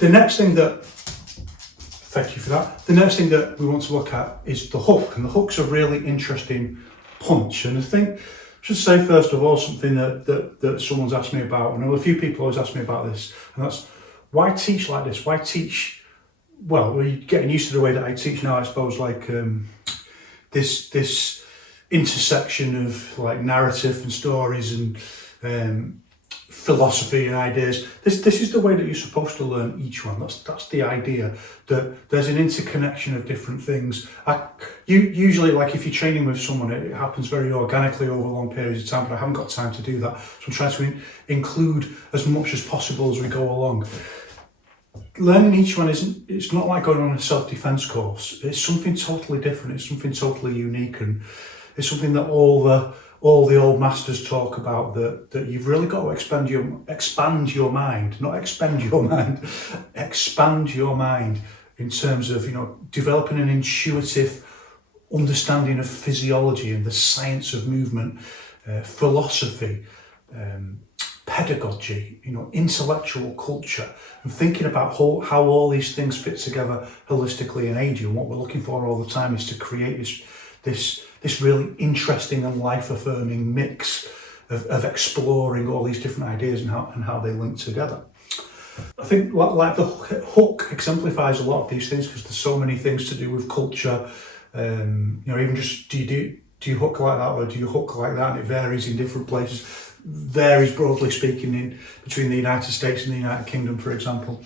The next thing that, thank you for that. The next thing that we want to look at is the hook, and the hook's a really interesting punch. And I think I should say first of all something that someone's asked me about. I know a few people always ask me about this, and that's why teach like this? Why teach? Well, we're getting used to the way that I teach now, I suppose, like this intersection of like narrative and stories and philosophy and ideas. This is the way that you're supposed to learn each one. That's the idea, that there's an interconnection of different things. Usually, like if you're training with someone, it happens very organically over long periods of time, but I haven't got time to do that. So I'm trying to include as much as possible as we go along. Learning each one it's not like going on a self-defense course. It's something totally different. It's something totally unique, and it's something that all the old masters talk about, that you've really got to expand your mind, not expend your mind, expand your mind in terms of, developing an intuitive understanding of physiology and the science of movement, philosophy, pedagogy, intellectual culture, and thinking about how all these things fit together holistically in aging. And what we're looking for all the time is to create this really interesting and life-affirming mix of exploring all these different ideas and how they link together. I think like the hook exemplifies a lot of these things, because there's so many things to do with culture. Even just do you hook like that or do you hook like that, and it varies in different places. Varies broadly speaking between the United States and the United Kingdom, for example.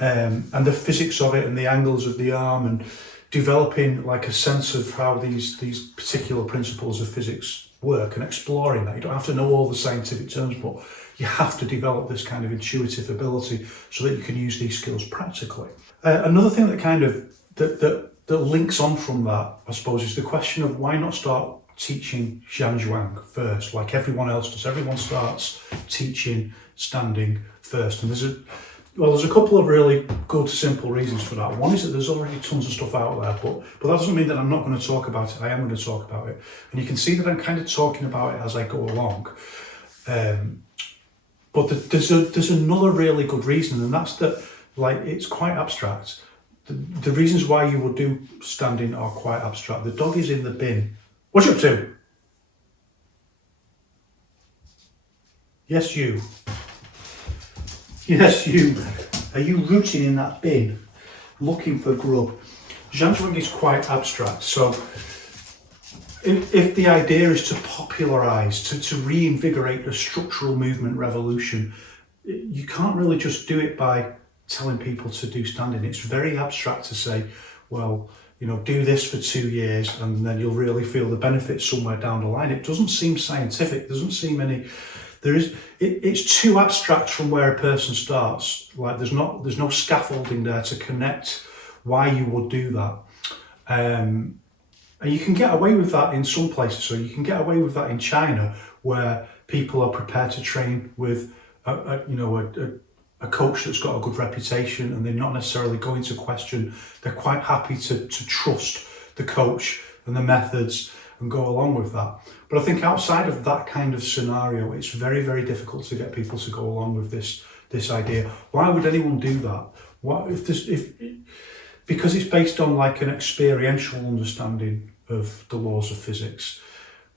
And the physics of it and the angles of the arm, and developing like a sense of how these particular principles of physics work and exploring that. You don't have to know all the scientific terms, but you have to develop this kind of intuitive ability so that you can use these skills practically. Another thing that kind of that links on from that, I suppose, is the question of why not start teaching Zhang first, like everyone else does. Everyone starts teaching standing first, and there's a couple of really good, simple reasons for that. One is that there's already tons of stuff out there, but that doesn't mean that I'm not going to talk about it. I am going to talk about it, and you can see that I'm kind of talking about it as I go along. But there's another really good reason, and that's that, like, it's quite abstract. The reasons why you would do standing are quite abstract. The dog is in the bin. What you up to? Yes, you. Yes, you. Are you rooting in that bin, looking for grub? Zhang is quite abstract, so if the idea is to popularise, to reinvigorate the structural movement revolution, you can't really just do it by telling people to do standing. It's very abstract to say, well, do this for 2 years and then you'll really feel the benefits somewhere down the line. It doesn't seem scientific. Doesn't seem any. It's too abstract from where a person starts. Like there's no scaffolding there to connect why you would do that. And you can get away with that in some places. So you can get away with that in China, where people are prepared to train with a coach that's got a good reputation, and they're not necessarily going to question. They're quite happy to trust the coach and the methods and go along with that. But I think outside of that kind of scenario, it's very, very difficult to get people to go along with this idea. Why would anyone do that? Because it's based on like an experiential understanding of the laws of physics.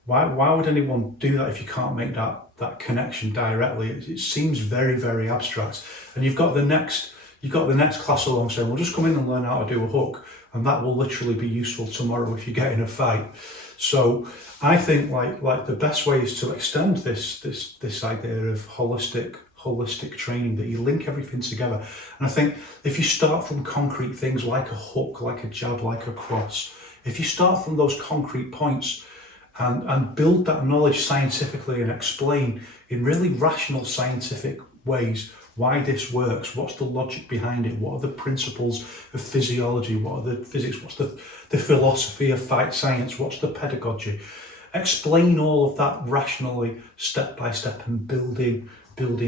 Why would anyone do that if you can't make that connection directly? It seems very, very abstract. And you've got the next class along saying, well, just come in and learn how to do a hook, and that will literally be useful tomorrow if you get in a fight. So I think like the best way is to extend this idea of holistic training, that you link everything together. And I think if you start from concrete things like a hook, like a jab, like a cross, if you start from those concrete points and build that knowledge scientifically and explain in really rational scientific ways why this works, what's the logic behind it, what are the principles of physiology, what are the physics, what's the philosophy of fight science, what's the pedagogy. Explain all of that rationally, step by step, and building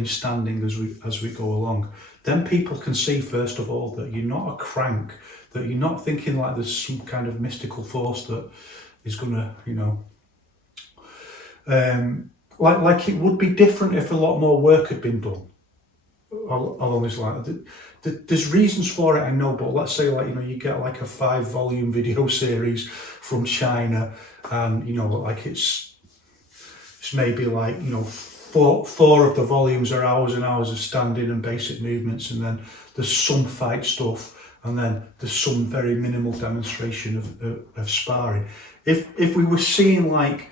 standing as we go along. Then people can see, first of all, that you're not a crank, that you're not thinking like there's some kind of mystical force that is gonna, like it would be different if a lot more work had been done. along this line. There's reasons for it, I know, but let's say like, you get like a 5-volume video series from China, and like it's maybe like, four of the volumes are hours and hours of standing and basic movements, and then there's some fight stuff, and then there's some very minimal demonstration of sparring. If we were seeing like,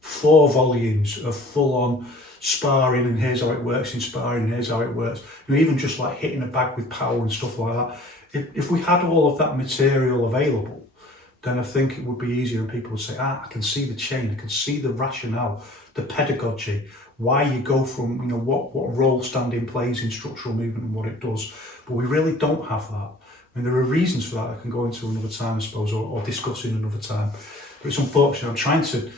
4 volumes of full-on sparring, and here's how it works in sparring, and here's how it works, even just like hitting a bag with power and stuff like that, if we had all of that material available, then I think it would be easier, and people would say, I can see the chain, I can see the rationale, the pedagogy, why you go from, what role standing plays in structural movement and what it does. But we really don't have that. There are reasons for that I can go into another time, I suppose, or discuss in another time. But it's unfortunate. I'm trying to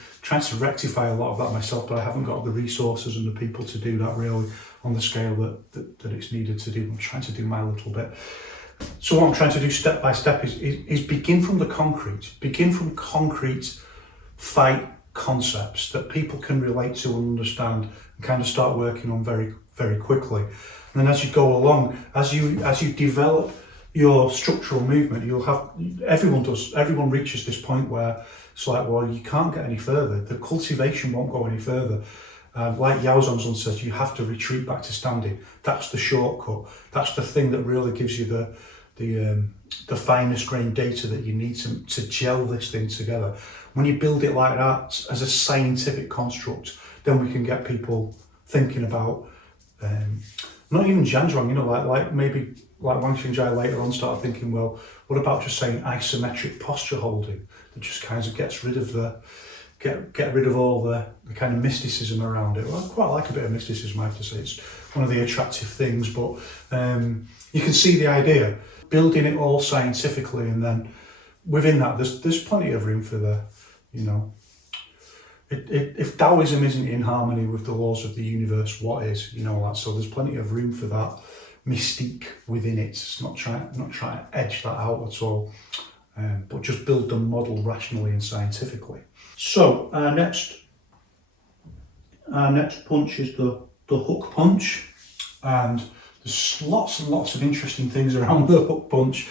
rectify a lot of that myself, but I haven't got the resources and the people to do that really on the scale that it's needed to do. I'm trying to do my little bit. So what I'm trying to do step by step is begin from the concrete. Begin from concrete fight concepts that people can relate to and understand, and kind of start working on very, very quickly. And then as you go along, as you develop your structural movement, everyone reaches this point where it's like, well, you can't get any further. The cultivation won't go any further. Like Yao Zhongzhen says, you have to retreat back to standing. That's the shortcut. That's the thing that really gives you the finest grained data that you need to gel this thing together. When you build it like that as a scientific construct, then we can get people thinking about not even Zhangzhuang, like maybe like Wang Xingjai later on started thinking, well, what about just saying isometric posture holding that just kind of gets rid of get rid of all the kind of mysticism around it. Well, I quite like a bit of mysticism, I have to say. It's one of the attractive things, but you can see the idea, building it all scientifically, and then within that, there's plenty of room for if Taoism isn't in harmony with the laws of the universe, what is? So there's plenty of room for that mystique within it. It's not trying to edge that out at all, but just build the model rationally and scientifically. So our next punch is the hook punch, and there's lots and lots of interesting things around the hook punch,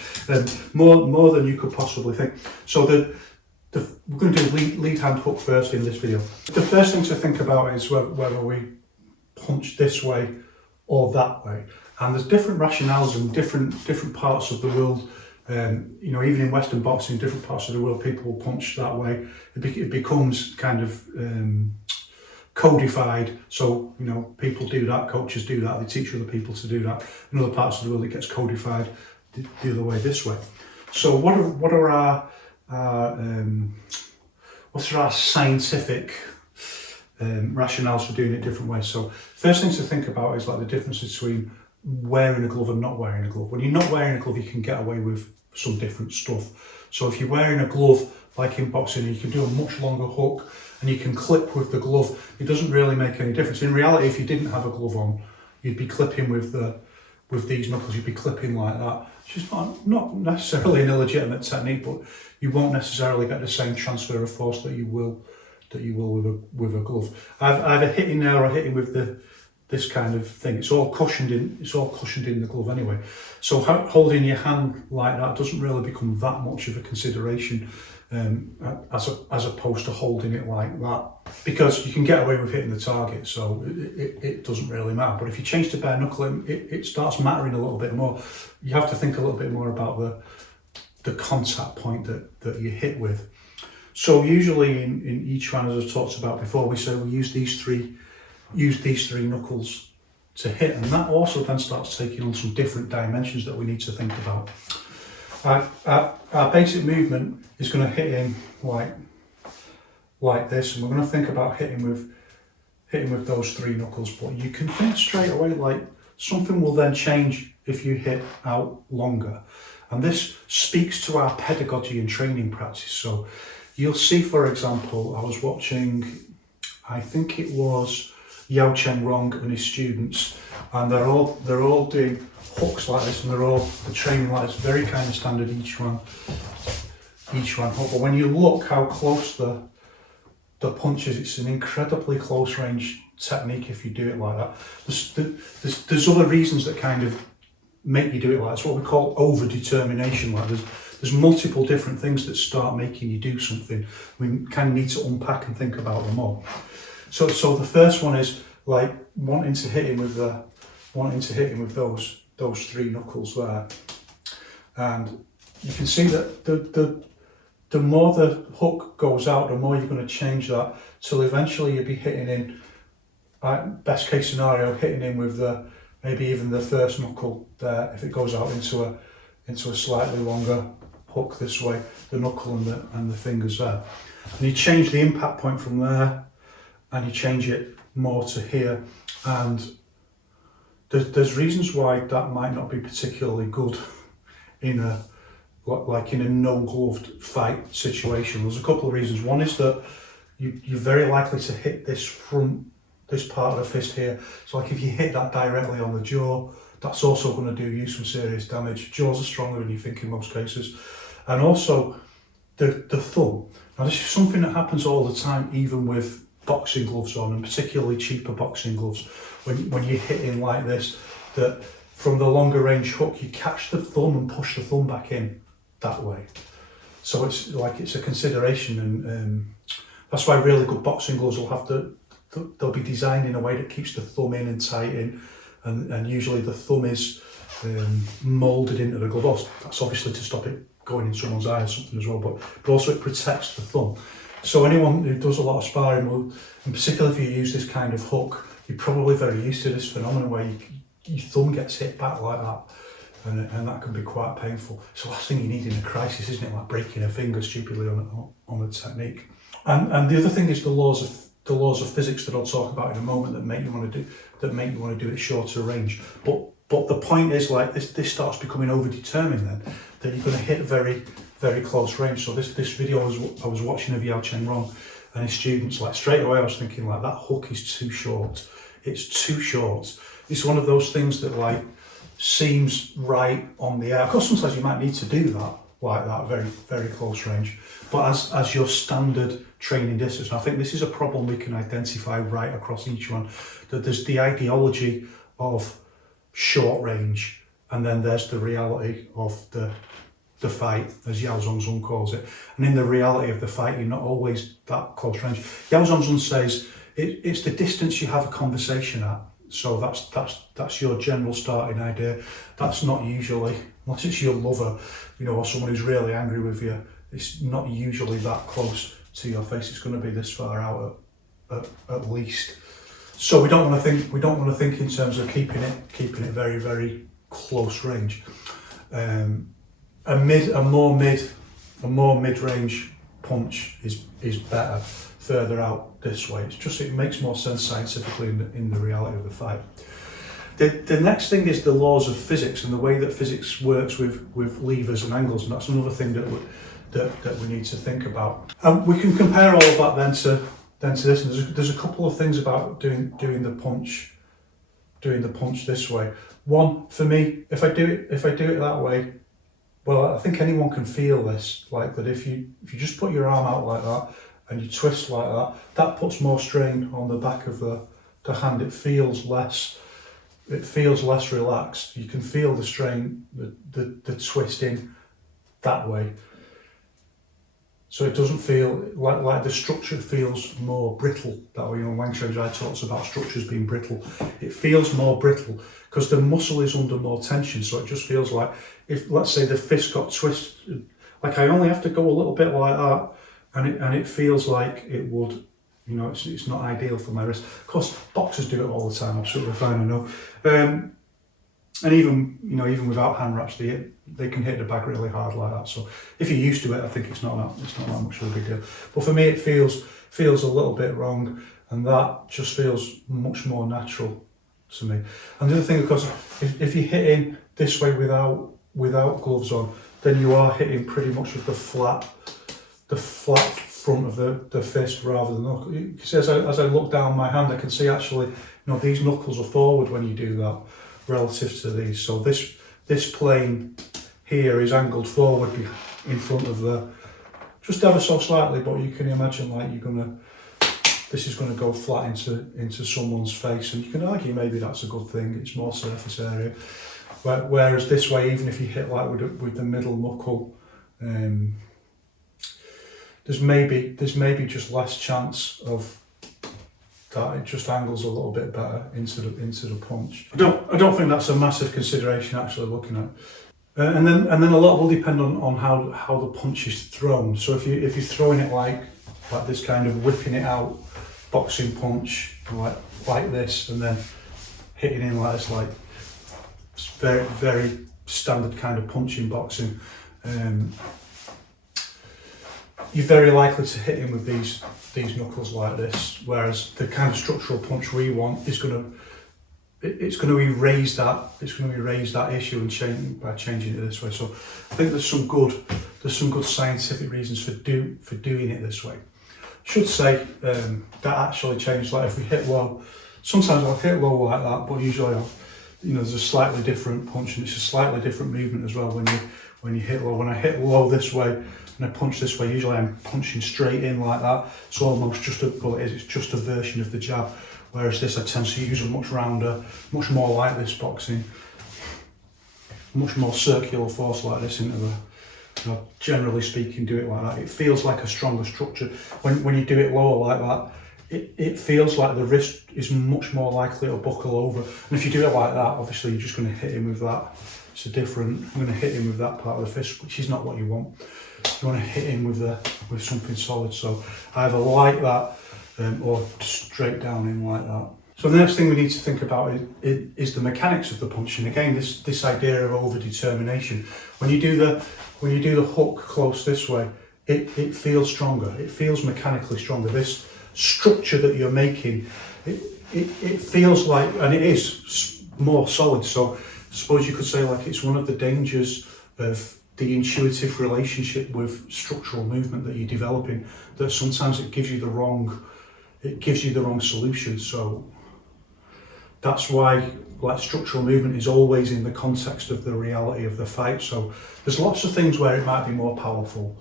more than you could possibly think. So we're going to do lead hand hook first in this video. The first thing to think about is whether we punch this way or that way, and there's different rationales in different parts of the world. Even in Western boxing, different parts of the world, people will punch that way. It becomes kind of codified. So, people do that, coaches do that, they teach other people to do that. In other parts of the world, it gets codified the other way, this way. So what are our scientific rationales for doing it different ways? So first thing to think about is like the difference between wearing a glove and not wearing a glove. When you're not wearing a glove, you can get away with some different stuff. So if you're wearing a glove, like in boxing, you can do a much longer hook and you can clip with the glove. It doesn't really make any difference. In reality, if you didn't have a glove on, you'd be clipping with these knuckles, you'd be clipping like that. It's just not necessarily an illegitimate technique, but you won't necessarily get the same transfer of force that you will with a glove. Either hitting there or hitting with this kind of thing. It's all cushioned in the glove anyway. So holding your hand like that doesn't really become that much of a consideration as opposed to holding it like that, because you can get away with hitting the target, so it doesn't really matter. But if you change to bare knuckling, it starts mattering a little bit more. You have to think a little bit more about the contact point that you hit with. So usually in Yiquan, as I've talked about before, we say we use these three knuckles to hit, and that also then starts taking on some different dimensions that we need to think about. Our basic movement is going to hit in like this, and we're going to think about hitting with those three knuckles, but you can think straight away like something will then change if you hit out longer. And this speaks to our pedagogy and training practice. So you'll see, for example, I was watching, I think it was Yao Chengrong and his students, and they're all doing hooks like this, and they're training like this, very kind of standard Yiquan hook. But when you look how close the punch is, it's an incredibly close range technique if you do it like that. There's other reasons that kind of make you do it like that. It's what we call over-determination. Like there's multiple different things that start making you do something. We kind of need to unpack and think about them all. So the first one is like wanting to hit him with those three knuckles there, and you can see that the more the hook goes out, the more you're going to change that till eventually you'll be hitting in, best case scenario, hitting in with maybe even the first knuckle there. If it goes out into a slightly longer hook this way, the knuckle and the fingers there, and you change the impact point from there, and you change it more to here, and there's reasons why that might not be particularly good in a no-gloved fight situation. There's a couple of reasons. One is that you're very likely to hit this part of the fist here. So like if you hit that directly on the jaw, that's also going to do you some serious damage. Jaws are stronger than you think in most cases. And also the thumb. Now this is something that happens all the time, even with boxing gloves on, and particularly cheaper boxing gloves. When you hit in like this, that from the longer range hook, you catch the thumb and push the thumb back in that way. So it's a consideration, and that's why really good boxing gloves will have they'll be designed in a way that keeps the thumb in and tight in, and usually the thumb is moulded into the glove. That's obviously to stop it going in someone's eye or something as well, but also it protects the thumb. So anyone who does a lot of sparring will, and particularly if you use this kind of hook, you're probably very used to this phenomenon where your thumb gets hit back like that, and that can be quite painful. It's the last thing you need in a crisis, isn't it? Like breaking a finger stupidly on a technique. And the other thing is the laws of physics that I'll talk about in a moment that make you want to do it shorter range. But the point is, like this starts becoming over-determined then, that you're going to hit very, very close range. So this video I was watching of Yiquan and his students, like straight away I was thinking like that hook is too short. It's too short. It's one of those things that like seems right on the air. Of course, sometimes you might need to do that like that, very, very close range. But as your standard training distance, and I think this is a problem we can identify right across each one, that there's the ideology of short range, and then there's the reality of the fight, as Yao Zhongzhun calls it. And in the reality of the fight, you're not always that close range. Yao Zhongzhun says it's the distance you have a conversation at. So that's your general starting idea. That's not usually, unless it's your lover, or someone who's really angry with you, it's not usually that close to your face. It's going to be this far out at least. So we don't want to think in terms of keeping it very, very close range. A more mid-range punch is better further out this way. It makes more sense scientifically in the reality of the fight. The next thing is the laws of physics and the way that physics works with levers and angles, and that's another thing that we need to think about. We can compare all of that then to this. And there's a couple of things about doing the punch this way. One, for me, if I do it that way, well, I think anyone can feel this, like that if you just put your arm out like that and you twist like that, that puts more strain on the back of the hand. It feels less relaxed. You can feel the strain, the twisting that way. So it doesn't feel like the structure feels more brittle that way. Wang Chengzai talks about structures being brittle. It feels more brittle because the muscle is under more tension. So it just feels like if, let's say, the fist got twisted, like I only have to go a little bit like that, and it feels like it would, it's not ideal for my wrist. Of course, boxers do it all the time, absolutely fine, I know. And even without hand wraps, they can hit the bag really hard like that. So if you're used to it, I think it's not that much of a big deal. But for me, it feels a little bit wrong, and that just feels much more natural to me. And the other thing, of course, if you're hitting this way without gloves on, then you are hitting pretty much with the flat front of the fist rather than knuckle. You can see as I look down my hand, I can see actually, these knuckles are forward when you do that, relative to these. So this plane here is angled forward in front of just ever so slightly, but you can imagine like you're gonna this is going to go flat into someone's face, and you can argue maybe that's a good thing. It's more surface area. Whereas this way, even if you hit like with the middle knuckle, there's maybe just less chance of that. It just angles a little bit better into the punch. I don't think that's a massive consideration actually looking at. And then a lot will depend on how the punch is thrown. So if you're throwing it like this, kind of whipping it out, boxing punch like this, and then hitting in like this, like it's very, very standard kind of punch in boxing. You're very likely to hit him with these knuckles like this, whereas the kind of structural punch we want is going to erase that issue and by changing it this way. So I think there's some good scientific reasons for doing it this way. I should say that actually changes. Like if we hit low, sometimes I'll hit low like that, but usually there's a slightly different punch and it's a slightly different movement as well when you hit low. When I hit low this way and I punch this way, usually I'm punching straight in like that. It's almost it's just a version of the jab. Whereas this, I tend to use a much rounder, much more like this boxing, much more circular force like this into the, generally speaking, do it like that. It feels like a stronger structure. When you do it lower like that, it feels like the wrist is much more likely to buckle over. And if you do it like that, obviously you're just going to hit him with that. It's I'm going to hit him with that part of the fist, which is not what you want. You want to hit him with something solid. So either like that or straight down in like that. So the next thing we need to think about is the mechanics of the punch. And again, this idea of over-determination. When you do the hook close this way, it feels stronger. It feels mechanically stronger. This structure that you're making, it feels like, and it is more solid. So I suppose you could say like it's one of the dangers of the intuitive relationship with structural movement that you're developing, that sometimes it gives you the wrong solution. So that's why like structural movement is always in the context of the reality of the fight. So there's lots of things where it might be more powerful,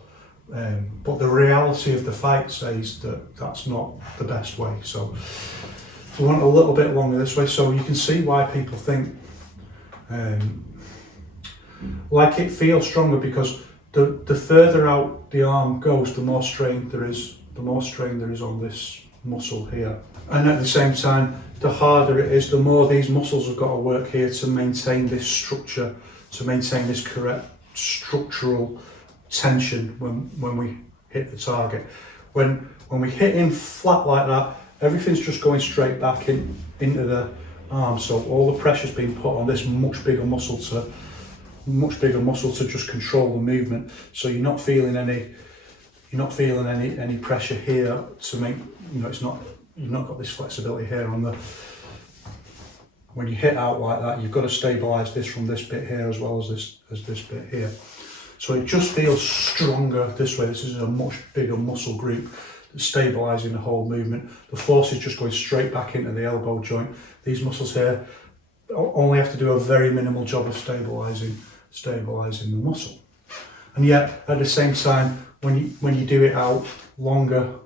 but the reality of the fight says that that's not the best way. So if we want a little bit longer this way, so you can see why people think like it feels stronger, because the further out the arm goes, the more strain there is on this muscle here. And at the same time, the harder it is, the more these muscles have got to work here to maintain this structure, to maintain this correct structural tension when we hit the target. When we hit in flat like that, everything's just going straight back into the arm. So all the pressure's being put on this much bigger muscle to just control the movement. So you're not feeling any pressure here to make, you've not got this flexibility here on the, when you hit out like that, you've got to stabilise this from this bit here as well as this bit here. So it just feels stronger this way. This is a much bigger muscle group that's stabilising the whole movement. The force is just going straight back into the elbow joint. These muscles here only have to do a very minimal job of stabilising the muscle. And yet at the same time, when you do it out longer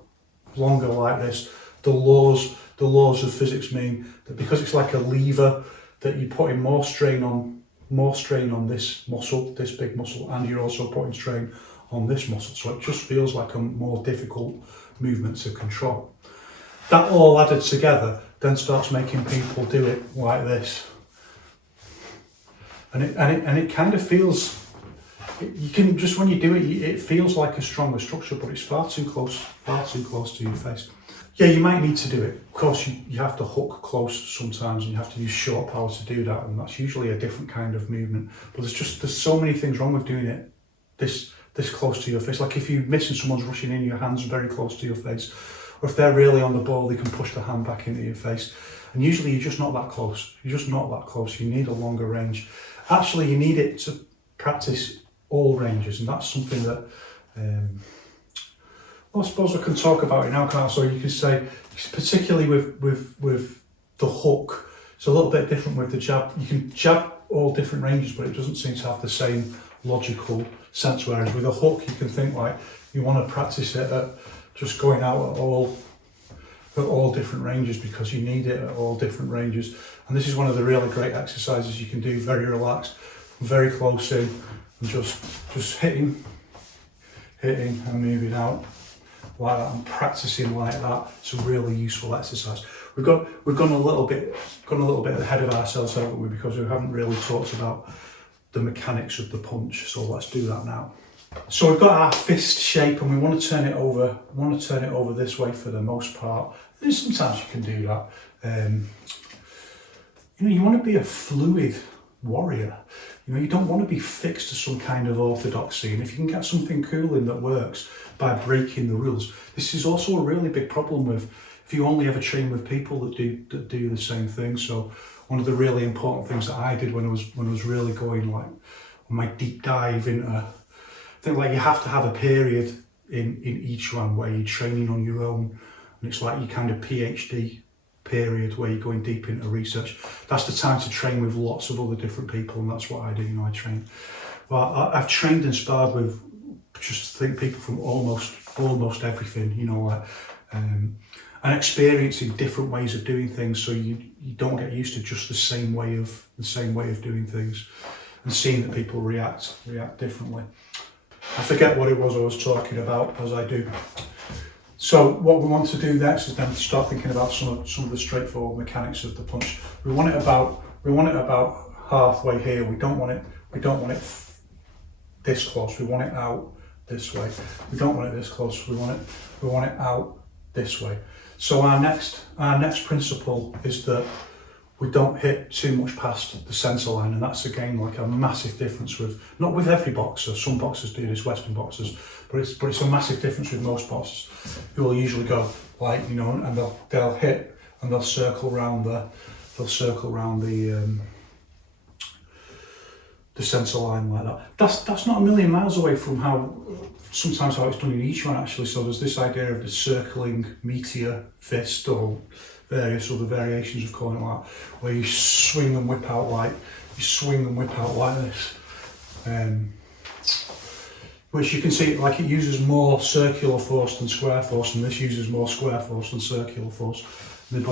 like this, the laws of physics mean that because it's like a lever, that you're putting more strain on this muscle, this big muscle, and you're also putting strain on this muscle. So it just feels like a more difficult movement to control. That all added together then starts making people do it like this. And it kind of feels, you can just, when you do it, it feels like a stronger structure, but it's far too close to your face. Yeah, you might need to do it. Of course, you have to hook close sometimes, and you have to use short power to do that, and that's usually a different kind of movement. But there's so many things wrong with doing it this close to your face. Like if you're missing, someone's rushing in, your hand's very close to your face, or if they're really on the ball, they can push the hand back into your face. And usually you're just not that close. You're just not that close. You need a longer range. Actually, you need it to practice all ranges, and that's something that I suppose I can talk about it now, can't I? So you can say, particularly with the hook, it's a little bit different with the jab. You can jab all different ranges, but it doesn't seem to have the same logical sense. Whereas with a hook, you can think like you want to practice it at just going out at at all different ranges, because you need it at all different ranges. And this is one of the really great exercises you can do, very relaxed, very close in, and just hitting and moving out like that, and practicing like that. It's a really useful exercise. We've gone a little bit ahead of ourselves, haven't we? Because we haven't really talked about the mechanics of the punch. So let's do that now. So we've got our fist shape, and we want to turn it over. We want to turn it over this way for the most part. And sometimes you can do that. You know, you want to be a fluid warrior. You know, you don't want to be fixed to some kind of orthodoxy. And if you can get something cool in that works by breaking the rules, this is also a really big problem with if you only ever train with people that do the same thing. So one of the really important things that I did when I was really going like on my deep dive into, I think like you have to have a period in each one where you're training on your own, and it's like your kind of PhD period where you're going deep into research. That's the time to train with lots of other different people, and that's what I do. You know, I train. Well, I've trained and sparred with just think people from almost everything. You know, and experiencing different ways of doing things, so you don't get used to just the same way of doing things, and seeing that people react differently. I forget what it was I was talking about, as I do. So what we want to do next is then start thinking about some of the straightforward mechanics of the punch. We want it about halfway here. We don't want it this close. We want it out this way. We don't want it this close. We want it out this way. So our next principle is that we don't hit too much past the centre line, and that's again like a massive difference with, not with every boxer, some boxers do this, Western boxers, but it's a massive difference with most boxers, who will usually go like, you know, and they'll hit and they'll circle around the centre line like that. That's not a million miles away from how sometimes how it's done in each one actually. So there's this idea of the circling meteor fist, or various other variations of calling it like, where you swing and whip out like this, which you can see like it uses more circular force than square force, and this uses more square force than circular force. And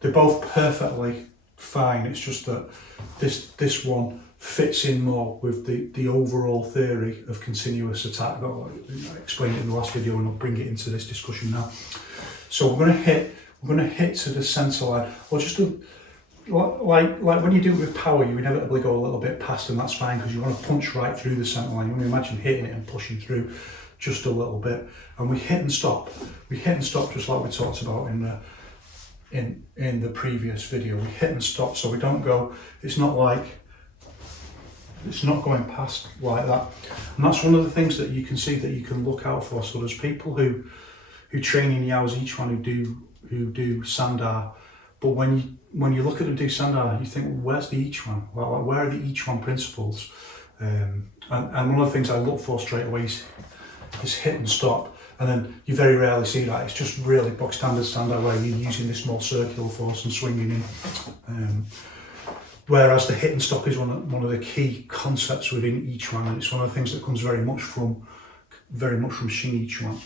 they're both perfectly fine. It's just that this one fits in more with the overall theory of continuous attack that I explained it in the last video, and I'll bring it into this discussion now. So we're going to hit to the centre line, or just like when you do it with power, you inevitably go a little bit past, and that's fine because you want to punch right through the centre line. You want to imagine hitting it and pushing through just a little bit, and we hit and stop. We hit and stop just like we talked about in the previous video. We hit and stop, so we don't go. It's not going past like that, and that's one of the things that you can see that you can look out for. So there's people who train in Yao's Yiquan who do Sandar, but when you look at them do Sandar, you think, well, where's the Yiquan? Well, where are the Yiquan principles? And one of the things I look for straight away is hit and stop, and then you very rarely see that. It's just really box standard Sandar where you're using this more circular force and swinging in. Whereas the hit and stop is one of the key concepts within Yiquan, and it's one of the things that comes very much from Shin Yiquan.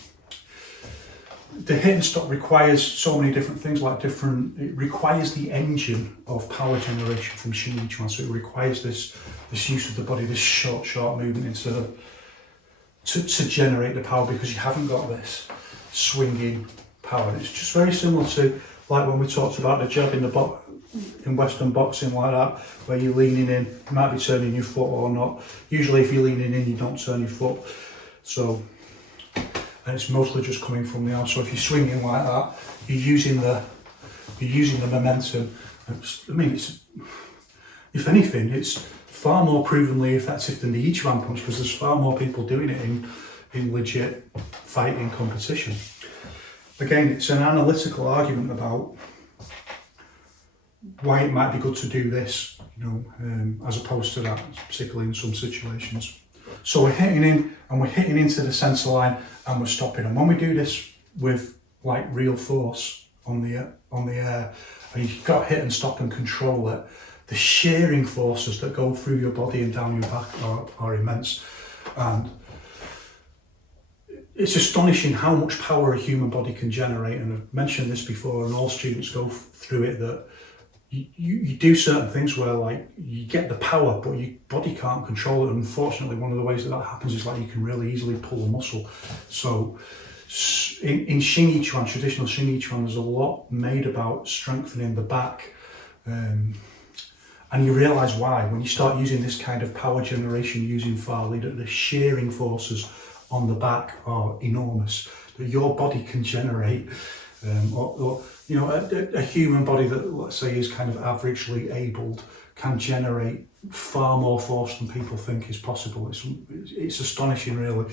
The hit and stop requires so many different things, it requires the engine of power generation from Shin Yiquan, so it requires this use of the body, this short movement to generate the power, because you haven't got this swinging power. It's just very similar to like when we talked about the jab in Western boxing like that, where you're leaning in, you might be turning your foot or not. Usually if you're leaning in, you don't turn your foot. So, and it's mostly just coming from the arm. So if you're swinging like that, you're using the momentum. If anything, it's far more provenly effective than the Yiquan punch, because there's far more people doing it in legit fighting competition. Again, it's an analytical argument about why it might be good to do this, you know, as opposed to that, particularly in some situations. So we're hitting in, and we're hitting into the centre line, and we're stopping. And when we do this with like real force on the air, and you've got to hit and stop and control it, the shearing forces that go through your body and down your back are immense. And it's astonishing how much power a human body can generate, and I've mentioned this before, and all students go through it, that you do certain things where like you get the power, but your body can't control it. And unfortunately, one of the ways that happens is like you can really easily pull a muscle. So in Xing Yiquan, traditional Xing Yiquan, there's a lot made about strengthening the back. And you realise why when you start using this kind of power generation using Fa Li, that the shearing forces on the back are enormous, that your body can generate, or you know, a human body that, let's say, is kind of averagely abled can generate far more force than people think is possible. It's astonishing, really.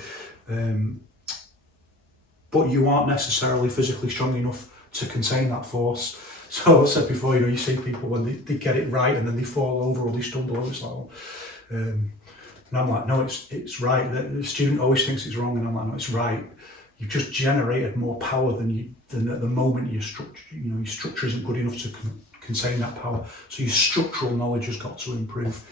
But you aren't necessarily physically strong enough to contain that force. So I said before, you know, you see people when they get it right and then they fall over or they stumble over, it's like, and I'm like, no, it's right. The student always thinks it's wrong, and I'm like, no, it's right. You've just generated more power than at the moment your structure isn't good enough to contain that power. So your structural knowledge has got to improve.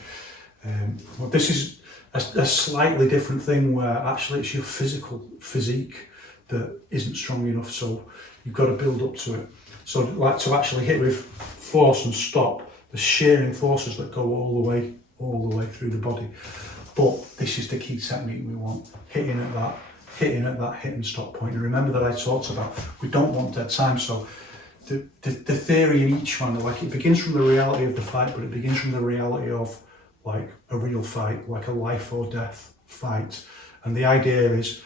Well, this is a slightly different thing where actually it's your physique that isn't strong enough. So you've got to build up to it. So like to actually hit with force and stop, the shearing forces that go all the way through the body. But this is the key technique we want, hitting at that hit and stop point. And remember that I talked about, we don't want dead time. So the theory in each one, like, it begins from the reality of the fight, but it begins from the reality of like a real fight, like a life or death fight. And the idea is,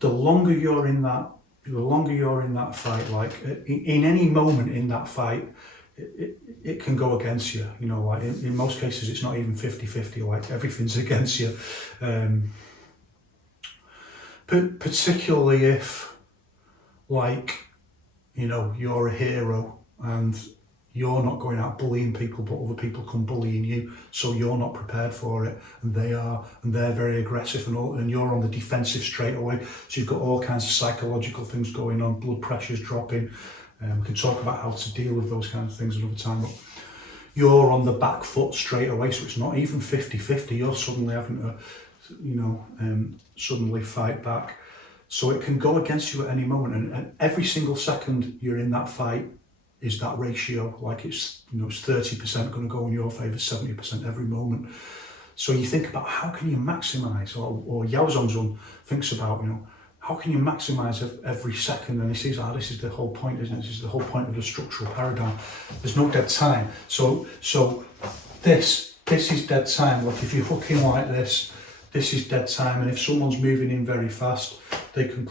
the longer you're in that fight, like in any moment in that fight, it can go against you. You know, like in most cases, it's not even 50-50, like everything's against you. But particularly if, like, you know, you're a hero and you're not going out bullying people, but other people come bullying you, so you're not prepared for it, and they are, and they're very aggressive, and you're on the defensive straight away. So you've got all kinds of psychological things going on, blood pressure's dropping. We can talk about how to deal with those kinds of things another time, but you're on the back foot straight away, so it's not even 50-50. You're suddenly having to, you know, suddenly fight back. So it can go against you at any moment, and every single second you're in that fight is that ratio. Like, it's, you know, it's 30% going to go in your favour, 70% every moment. So you think about how can you maximise, or Yao Zhongzhun thinks about, you know, how can you maximise every second? And he sees, this is the whole point, isn't it? This is the whole point of the structural paradigm. There's no dead time. So this is dead time. Like, if you're hooking like this is dead time. And if someone's moving in very fast, they can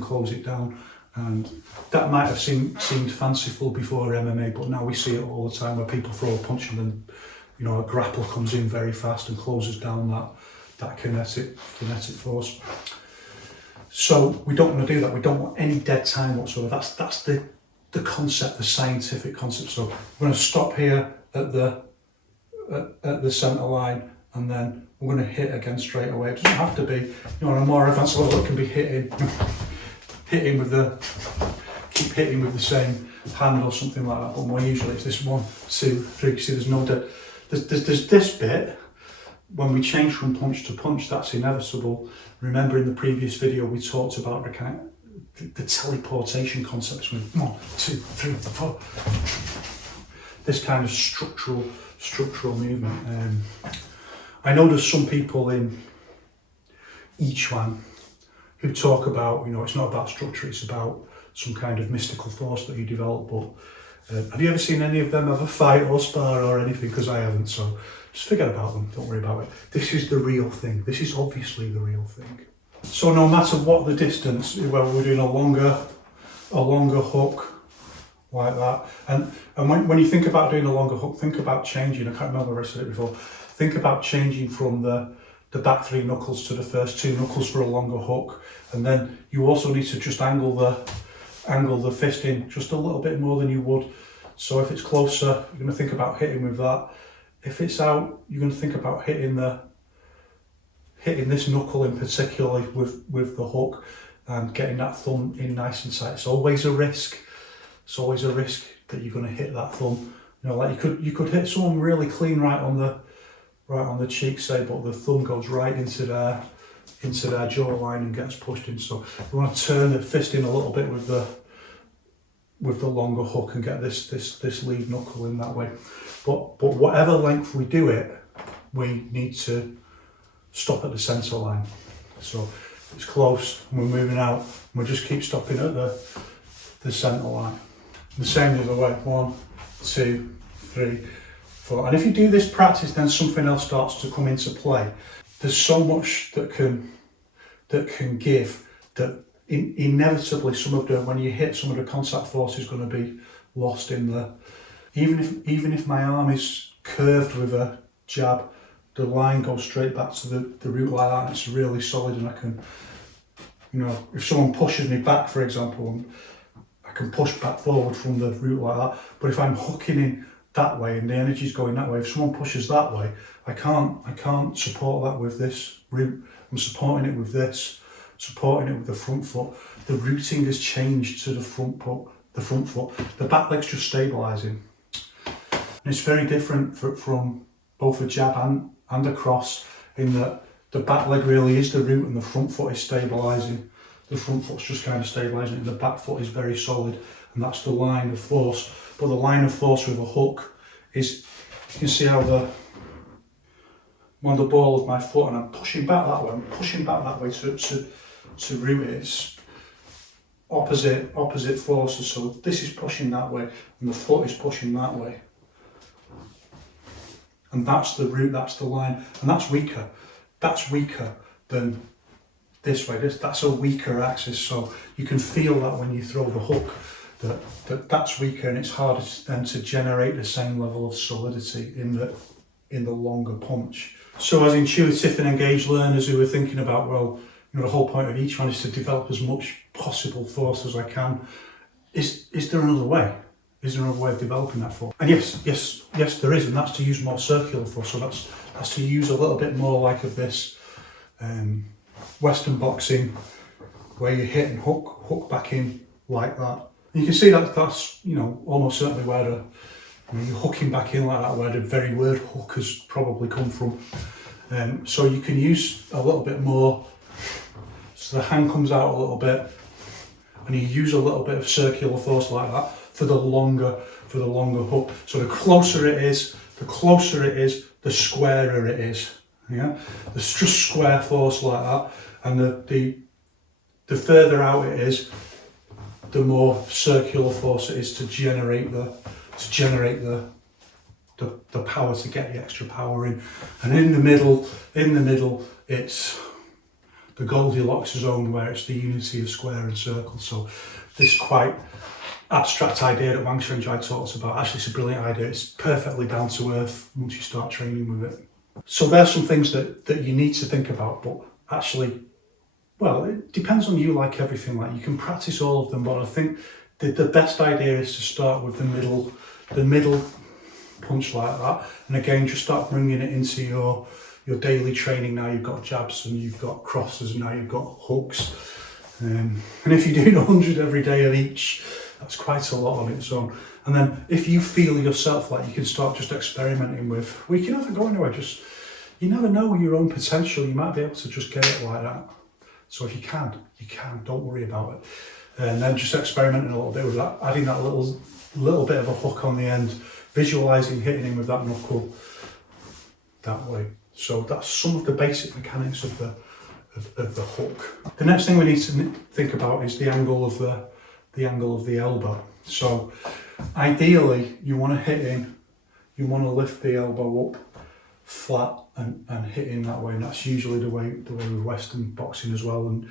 close it down. And that might have seemed fanciful before MMA, but now we see it all the time, where people throw a punch and then, you know, a grapple comes in very fast and closes down that kinetic force. So we don't want to do that. We don't want any dead time whatsoever. That's the concept, the scientific concept. So we're going to stop here at the centre line, and then we're going to hit again straight away. It doesn't have to be, you know, on a more advanced level, it can be hitting keep hitting with the same hand or something like that. But more usually it's this 1, 2, 3. See, there's no dead. There's this bit when we change from punch to punch. That's inevitable. Remember, in the previous video we talked about the teleportation concepts with 1, 2, 3, 4. This kind of structural movement. I know there's some people in Yiquan who talk about, you know, it's not about structure, it's about some kind of mystical force that you develop. But have you ever seen any of them ever fight or spar or anything? Because I haven't, so just forget about them, don't worry about it. This is the real thing. This is obviously the real thing. So no matter what the distance, whether we're doing a longer hook like that, and when you think about doing a longer hook, think about changing. I can't remember if I said it before. Think about changing from the back 3 knuckles to the first 2 knuckles for a longer hook, and then you also need to just angle the fist in just a little bit more than you would. So if it's closer, you're going to think about hitting with that. If it's out, you're going to think about hitting this knuckle in particular with the hook, and getting that thumb in nice and tight. It's always a risk. It's always a risk that you're going to hit that thumb. You know, like you could hit someone really clean right on the cheek, say, but the thumb goes right into there. into their jawline and gets pushed in. So you want to turn the fist in a little bit with the longer hook and get this lead knuckle in that way. But whatever length we do it, we need to stop at the centre line. So it's close and we're moving out, and we just keep stopping at the centre line. The same the other way, 1, 2, 3, 4. And if you do this practice, then something else starts to come into play. There's so much that can give, that inevitably when you hit, some of the contact force is going to be lost in there. Even if my arm is curved with a jab, the line goes straight back to the root like that, and it's really solid, and I can, if someone pushes me back, for example, I can push back forward from the root like that. But if I'm hooking in that way and the energy's going that way, if someone pushes that way, I can't support that with this root. I'm supporting it with this, supporting it with the front foot. The rooting has changed to the front foot. The back leg's just stabilising. And it's very different from both a jab and a cross, in that the back leg really is the root and the front foot is stabilising. The front foot's just kind of stabilising, and the back foot is very solid, and that's the line of force. But the line of force with a hook is, you can see how I'm on the ball of my foot and I'm pushing back that way, to root it. It's opposite forces, so this is pushing that way and the foot is pushing that way. And that's the root, that's the line, and that's weaker. That's weaker than this way. That's a weaker axis, so you can feel that when you throw the hook, that's weaker, and it's harder then to generate the same level of solidity in the longer punch. So as intuitive and engaged learners who are thinking about, well, the whole point of each one is to develop as much possible force as I can, is there another way? Is there another way of developing that force? And yes, there is, and that's to use more circular force. So that's to use a little bit more like of this Western boxing, where you hit and hook back in like that. And you can see that's almost certainly where you're hooking back in like that, where the very word hook has probably come from. So you can use a little bit more, so the hand comes out a little bit, and you use a little bit of circular force like that for the longer hook. So the closer it is, the squarer it is. Yeah, there's just square force like that, and the further out it is, the more circular force it is to generate the power, to get the extra power in. And in the middle, it's the Goldilocks zone, where it's the unity of square and circle. So this quite abstract idea that Wang Shenzhai talks about, actually it's a brilliant idea. It's perfectly down to earth once you start training with it. So there's some things that you need to think about, but actually, well, it depends on you, like everything. Like, you can practice all of them, but I think the best idea is to start with the middle punch like that, and again just start bringing it into your daily training. Now you've got jabs and you've got crosses and now you've got hooks, and if you're doing 100 every day of each, that's quite a lot on its own. And then if you feel yourself, like, you can start just experimenting with, well, you can have it go anywhere, just, you never know your own potential, you might be able to just get it like that. So if you can, don't worry about it. And then just experimenting a little bit with that, adding that little bit of a hook on the end, visualising hitting him with that knuckle that way. So that's some of the basic mechanics of the hook. The next thing we need to think about is the angle of the elbow. So ideally, you want to hit in, you want to lift the elbow up flat and hit in that way, and that's usually the way with Western boxing as well, and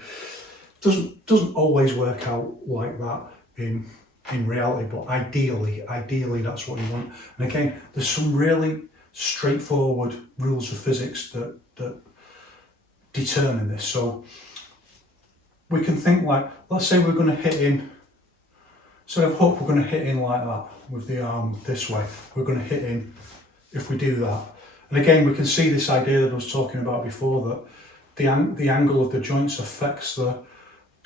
doesn't always work out like that in reality, but ideally that's what you want. And again, there's some really straightforward rules of physics that determine this. So we can think, like, let's say we're going to hit in, instead of hook, we're going to hit in like that with the arm this way. We're going to hit in if we do that. And again, we can see this idea that I was talking about before, that the angle of the joints affects the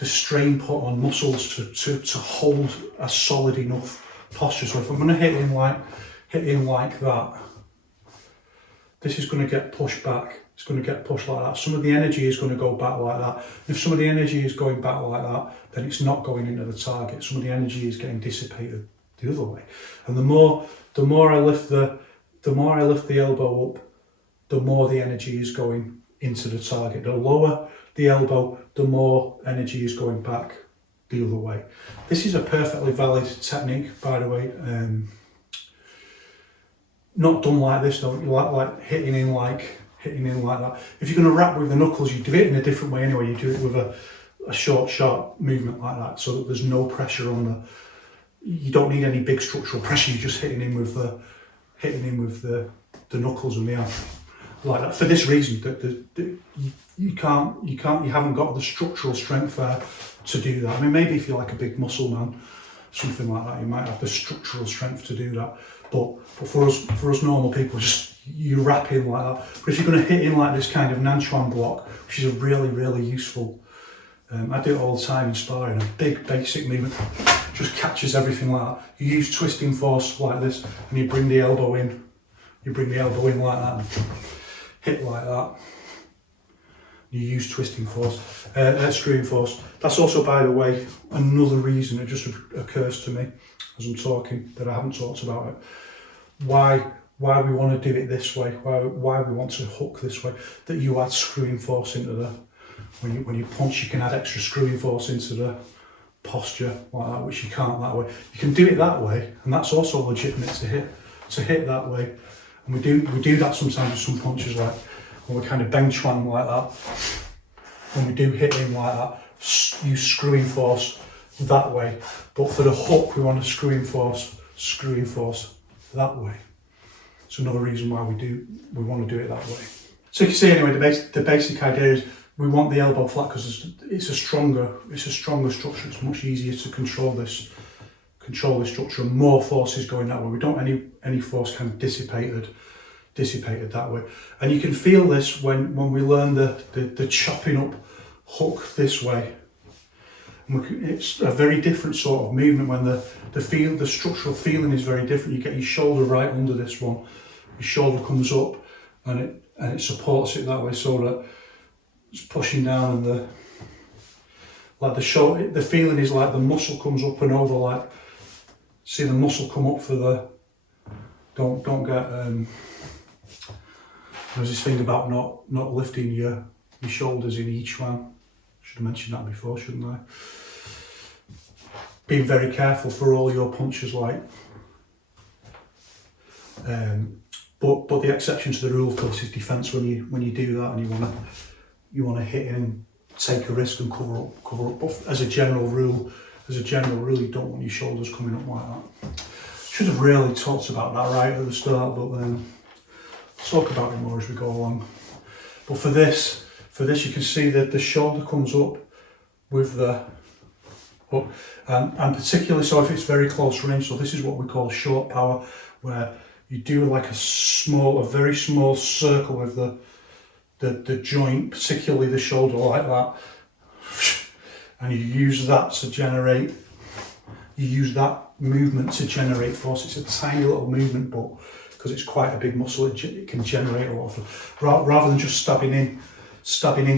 strain put on muscles to hold a solid enough posture. So if I'm going to hit in like that, this is going to get pushed back. It's going to get pushed like that. Some of the energy is going to go back like that. If some of the energy is going back like that, then it's not going into the target. Some of the energy is getting dissipated the other way. And the more I lift the elbow up, the more the energy is going into the target. The lower the elbow, the more energy is going back the other way. This is a perfectly valid technique, by the way. Not done like this though, like hitting in like that. If you're going to rap with the knuckles, you do it in a different way anyway. You do it with a short, sharp movement like that, so that there's no pressure on the. You don't need any big structural pressure. You're just hitting in with the knuckles and the arm like that. For this reason, that you haven't got the structural strength there to do that. I mean, maybe if you're like a big muscle man, something like that, you might have the structural strength to do that. But for us normal people, just you wrap in like that. But if you're going to hit in like this kind of Nanchuan block, which is a really useful, I do it all the time in sparring, a big basic movement, just catches everything like that. You use twisting force like this, and you bring the elbow in. You bring the elbow in like that, and hit like that. You use twisting force, screwing force. That's also, by the way, another reason it just occurs to me as I'm talking that I haven't talked about it. Why we want to do it this way? Why we want to hook this way? That you add screwing force into the when you punch, you can add extra screwing force into the posture like that, which you can't that way. You can do it that way, and that's also legitimate to hit that way. And we do that sometimes with some punches, like when we kind of bang chuan like that. When we do hit in like that, use screwing force that way. But for the hook, we want to screwing force that way. It's another reason why we want to do it that way. So you can see anyway, the basic idea is we want the elbow flat because it's a stronger structure. It's much easier to control this structure, and more force is going that way. We don't want any force kind of dissipated that way. And you can feel this when we learn the chopping up hook this way. It's a very different sort of movement when the structural feeling is very different. You get your shoulder right under this one. Your shoulder comes up and it supports it that way, so that it's pushing down, and the feeling is like the muscle comes up and over, like see the muscle come up for the don't get there's this thing about not lifting your shoulders in Yiquan. Should have mentioned that before, shouldn't I? Being very careful for all your punches, like. But the exception to the rule, of course, is defence. When you do that and you want to hit in and take a risk and cover up. But as a general rule, you don't want your shoulders coming up like that. Should have really talked about that right at the start, but then talk about it more as we go along. But for this, you can see that the shoulder comes up with the hook, and particularly so if it's very close range. So this is what we call short power, where you do like a very small circle with the joint, particularly the shoulder, like that, and you use that movement to generate force. It's a tiny little movement, but because it's quite a big muscle, it can generate a lot of force, rather than just stabbing in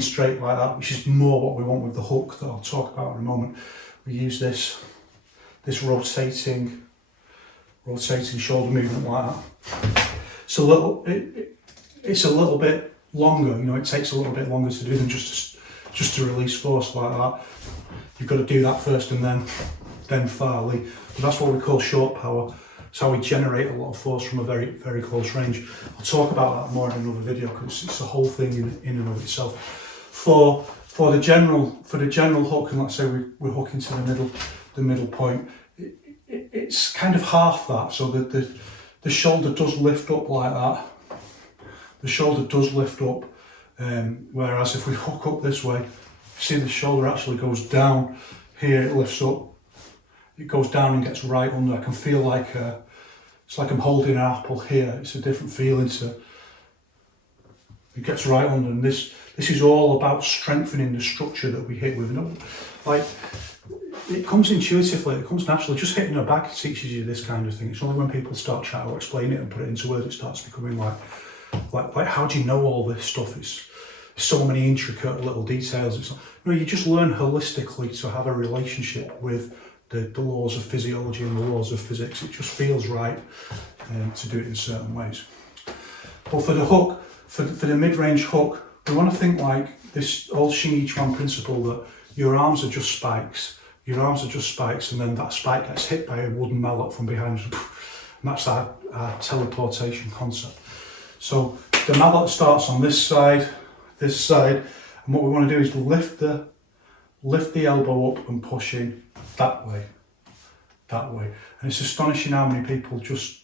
straight like that, which is more what we want with the hook that I'll talk about in a moment. We use this rotating shoulder movement like that. So it's a little bit longer, it takes a little bit longer to do than just to release force like that. You've got to do that first and then farley. But that's what we call short power. It's how we generate a lot of force from a very, very close range. I'll talk about that more in another video because it's a whole thing in and of itself. For the general hook, and let's say we're hooking to the middle point, it's kind of half that, so that the shoulder does lift up like that. The shoulder does lift up, whereas if we hook up this way, see the shoulder actually goes down. Here it lifts up, it goes down and gets right under. I can feel like it's like I'm holding an apple here. It's a different feeling to. It gets right under, and this is all about strengthening the structure that we hit with. Like, it comes intuitively, it comes naturally. Just hitting a bag teaches you this kind of thing. It's only when people start trying to explain it and put it into words it starts becoming like like how do you know all this stuff? It's so many intricate little details. It's, you just learn holistically to have a relationship with the laws of physiology and the laws of physics. It just feels right to do it in certain ways. But for the hook, for the mid-range hook, we want to think like this old Yiquan principle that your arms are just spikes. Your arms are just spikes, and then that spike gets hit by a wooden mallet from behind, and that's our teleportation concept. So the mallet starts on this side, and what we want to do is lift the elbow up and push in that way. And it's astonishing how many people just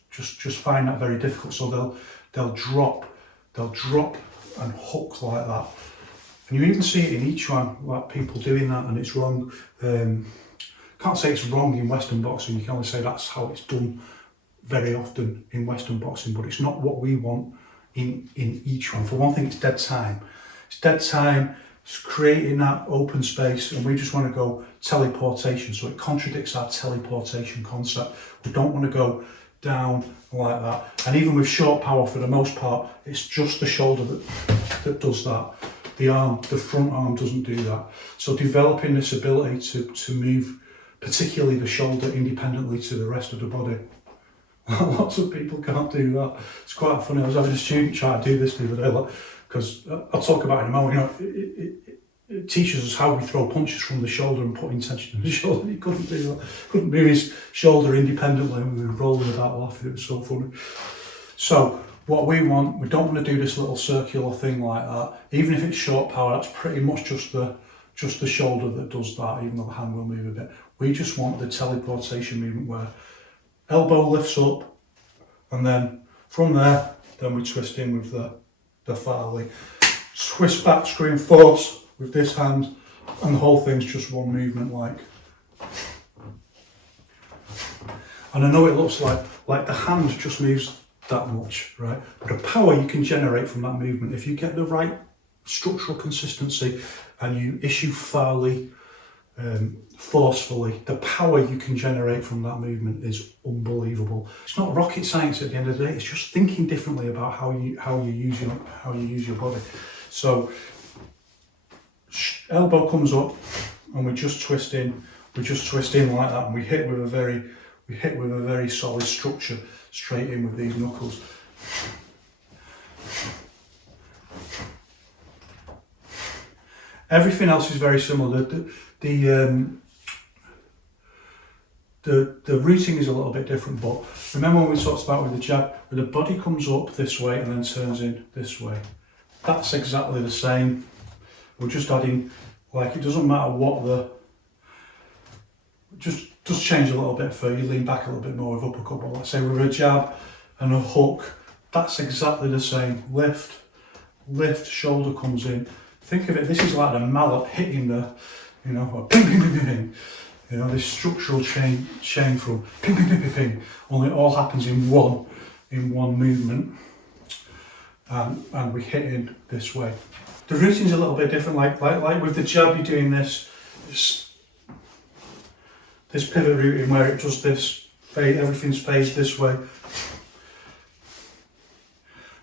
find that very difficult. So they'll drop and hook like that. And you even see it in Yiquan, like people doing that, and it's wrong. Can't say it's wrong in Western boxing. You can only say that's how it's done very often in Western boxing, but it's not what we want in Yiquan. For one thing, it's dead time. It's dead time. It's creating that open space, and we just want to go teleportation. So it contradicts our teleportation concept. We don't want to go down like that. And even with short power, for the most part, it's just the shoulder that does that. The front arm doesn't do that. So developing this ability to move, particularly the shoulder, independently to the rest of the body. Lots of people can't do that. It's quite funny. I was having a student try to do this the other day, because I'll talk about it in a moment. It teaches us how we throw punches from the shoulder and put intention in the shoulder. He couldn't do that. Couldn't move his shoulder independently, and we were rolling about laughing. It was so funny. So what we want, we don't want to do this little circular thing like that. Even if it's short power, that's pretty much just the shoulder that does that, even though the hand will move a bit. We just want the teleportation movement where elbow lifts up, and then from there, then we twist in with the Farley. Twist back, screwing force with this hand, and the whole thing's just one movement like. And I know it looks like the hand just moves that much, right? But the power you can generate from that movement, if you get the right structural consistency and you issue Farley forcefully, the power you can generate from that movement is unbelievable. It's not rocket science at the end of the day. It's just thinking differently about how you use your body. So elbow comes up, and we just twist in. We just twist in like that, and we hit with a very solid structure straight in with these knuckles. Everything else is very similar. The routing is a little bit different, but remember when we talked about with the jab, where the body comes up this way and then turns in this way. That's exactly the same. We're just adding, like, it doesn't matter what just change a little bit further. You lean back a little bit more with uppercut, but let's say with a jab and a hook, that's exactly the same. Lift, shoulder comes in. Think of it, this is like the mallet hitting the, or ping, ping, ping, ping, ping. This structural chain from ping, ping, ping, ping, ping. Only it all happens in one movement. And we hit in this way. The routing's a little bit different, like with the jab, you're doing this pivot routing where it does this, everything's phased this way.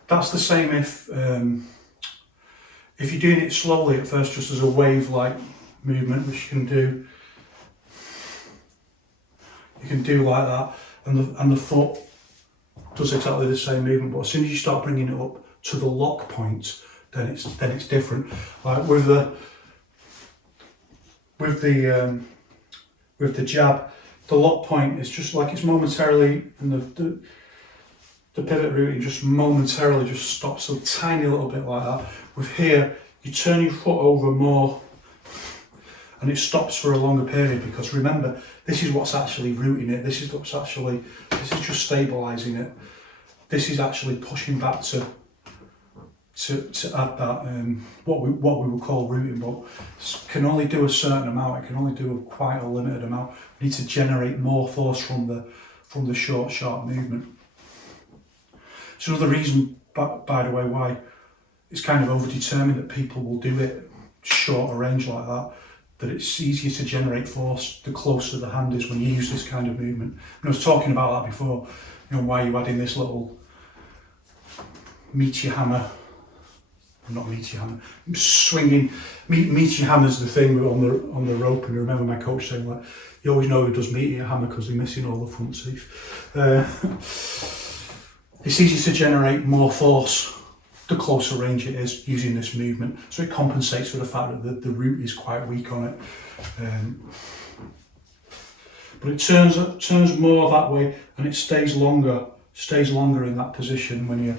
That's the same if you're doing it slowly at first, just as a wave-like movement, which you can do. You can do like that, and the foot does exactly the same movement. But as soon as you start bringing it up to the lock point, then it's different. Like with the jab, the lock point is just like it's momentarily, and the pivot routing just momentarily just stops a tiny little bit like that. With here, you turn your foot over more, and it stops for a longer period, because remember, this is what's actually rooting it. This is just stabilising it. This is actually pushing back to add that what we would call rooting, but can only do a certain amount. It can only do quite a limited amount. We need to generate more force from the short, sharp movement. It's another reason, by the way, why it's kind of overdetermined that people will do it shorter range like that it's easier to generate force the closer the hand is when you use this kind of movement. And I was talking about that before, why you're adding this little meteor hammer, not meteor hammer, swinging, meteor hammer's the thing on the rope, and I remember my coach saying, like, you always know who does meteor hammer because they're missing all the front teeth. It's easy to generate more force the closer range it is using this movement, so it compensates for the fact that the root is quite weak on it. But it turns more that way, and it stays longer in that position when you,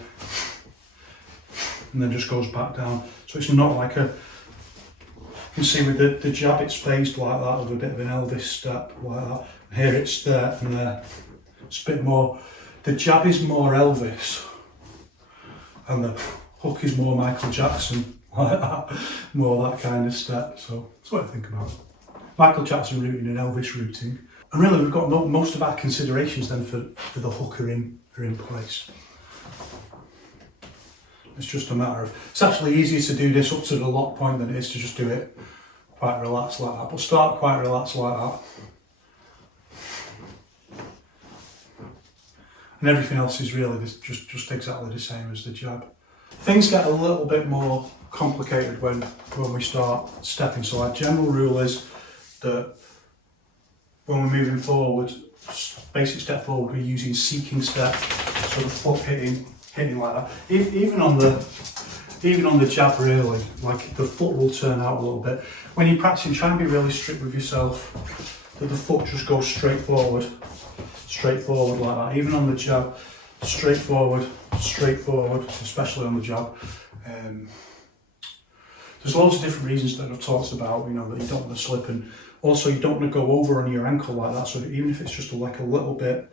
and then just goes back down. So it's not like you can see with the jab it's phased like that, with a bit of an Elvis step like that. Here it's there and there. It's a bit more, the jab is more Elvis and the hook is more Michael Jackson, like that, more that kind of step. So that's what I think about. Michael Jackson rooting and Elvis rooting. And really we've got most of our considerations then for the hook are in place. It's just a matter of, it's actually easier to do this up to the lock point than it is to just do it quite relaxed like that. But start quite relaxed like that. And everything else is really just exactly the same as the jab. Things get a little bit more complicated when we start stepping. So our general rule is that when we're moving forward, basic step forward, we're using seeking step, so the foot hitting like that. Even on the jab, really, like the foot will turn out a little bit. When you're practicing, try and be really strict with yourself that the foot just goes straight forward like that. Even on the jab, straight forward, especially on the jab. There's loads of different reasons that I've talked about, you know, that you don't want to slip, and also you don't want to go over on your ankle like that. So even if it's just like a little bit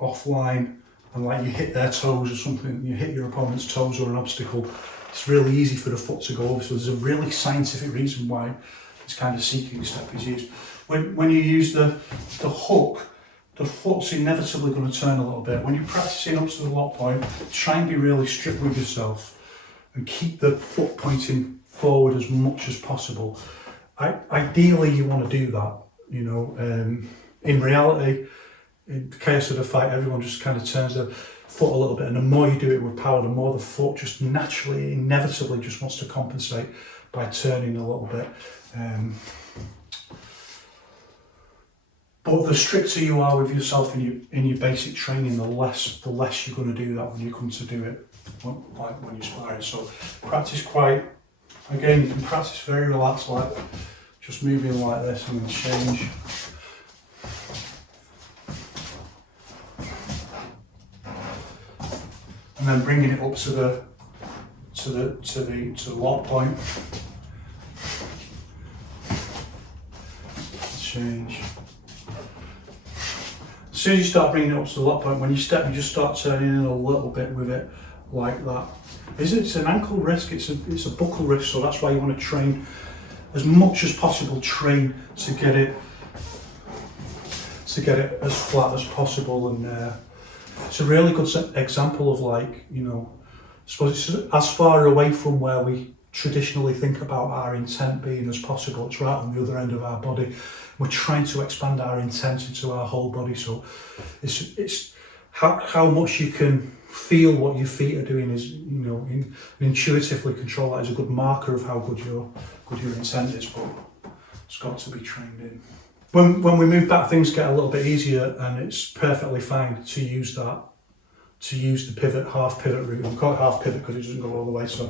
offline, and like you hit their toes or something, you hit your opponent's toes or an obstacle, it's really easy for the foot to go over. So there's a really scientific reason why this kind of seeking step is used. When you use the hook, the foot's inevitably going to turn a little bit. When you're practicing up to the lock point, try and be really strict with yourself and keep the foot pointing forward as much as possible. Ideally, you want to do that, you know. In reality, in the case of the fight, everyone just kind of turns their foot a little bit, and the more you do it with power, the more the foot just naturally, inevitably just wants to compensate by turning a little bit. But the stricter you are with yourself in your basic training, the less you're going to do that when you come to do it, when you're sparring. So practice again, you can practice very relaxed, like just moving like this and then change. And then bringing it up to the lock point. Change. As soon as you start bringing it up to the lock point, when you step, you just start turning in a little bit with it, like that. It's an ankle risk, it's a buckle risk, so that's why you want to train as much as possible. Train to get it as flat as possible, and it's a really good example of, like, you know, I suppose it's as far away from where we traditionally think about our intent being as possible. It's right on the other end of our body. We're trying to expand our intent into our whole body, so it's how much you can feel what your feet are doing is, you know, and intuitively control that is a good marker of how good your intent is, but it's got to be trained in. When we move back, things get a little bit easier, and it's perfectly fine to use the pivot, half pivot route. We call it half pivot because it doesn't go all the way. So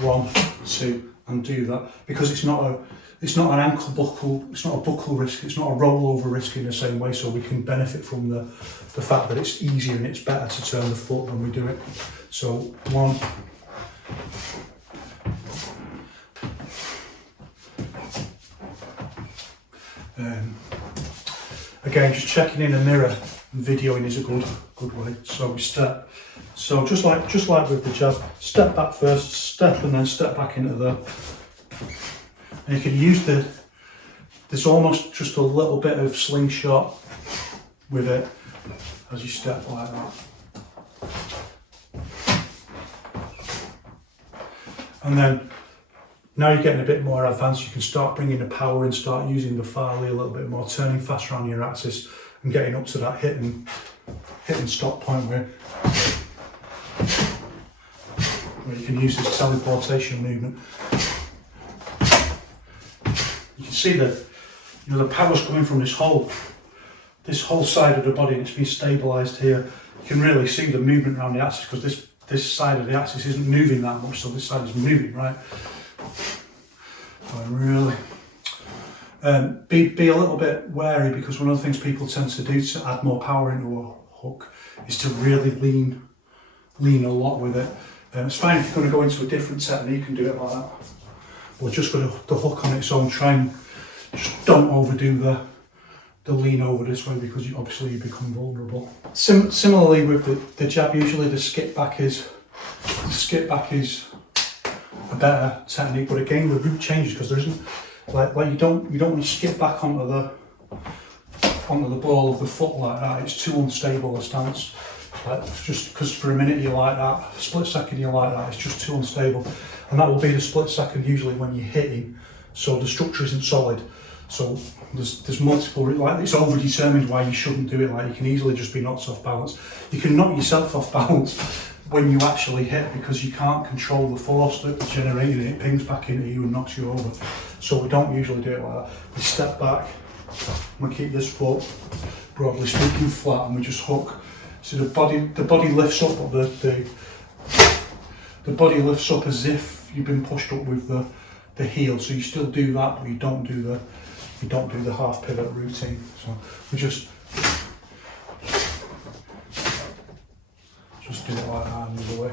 1, 2, and do that, because it's not an ankle buckle, it's not a buckle risk, it's not a rollover risk in the same way. So we can benefit from the fact that it's easier and it's better to turn the foot when we do it. So 1. Again, just checking in a mirror and videoing is a good way. So we step. So just like with the jab, step back first, step, and then step back into the. And you can use there's almost just a little bit of slingshot with it as you step like that. And then now you're getting a bit more advanced, you can start bringing the power in, start using the Farley a little bit more, turning faster on your axis and getting up to that hit and stop point where where you can use this teleportation movement. You can see that, you know, the power's coming from this whole side of the body, and it's being stabilised here. You can really see the movement around the axis because this side of the axis isn't moving that much, so this side is moving, right? So really be a little bit wary, because one of the things people tend to do to add more power into a hook is to really lean a lot with it. It's fine if you're going to go into a different technique and do it like that, but just for the hook on its own, just don't overdo the lean over this way, because obviously you become vulnerable. Similarly with the jab, usually the skip back is a better technique, but again the route changes, because there isn't like you don't want to skip back onto the ball of the foot like that. It's too unstable a stance. Like, just because for a minute you like that, a split second you like that, it's just too unstable, and that will be the split second usually when you're hitting, so the structure isn't solid. So there's multiple, like, it's over-determined why you shouldn't do it. Like, you can easily just be knocked off balance. You can knock yourself off balance when you actually hit, because you can't control the force that's generated, it pings back into you and knocks you over. So we don't usually do it like that. We step back, we keep this foot, broadly speaking, flat, and we just hook. So the body lifts up, but the body lifts up as if you've been pushed up with the heel. So you still do that, but you don't do the half pivot routine. So we just do it like that and move away.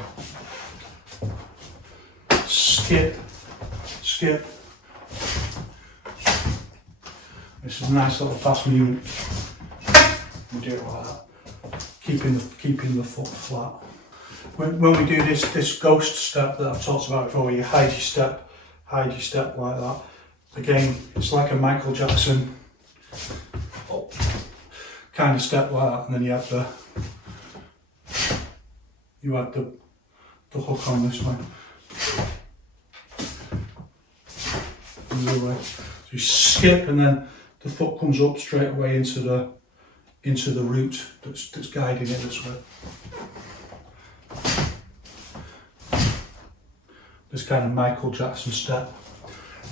Skip. This is a nice little fast movement. We do it like that, keeping the foot flat. When we do this ghost step that I've talked about before, where you hide your step like that. Again, it's like a Michael Jackson kind of step like that, and then you have the hook on this way. So you skip, and then the foot comes up straight away into the root that's guiding it this way. This kind of Michael Jackson step.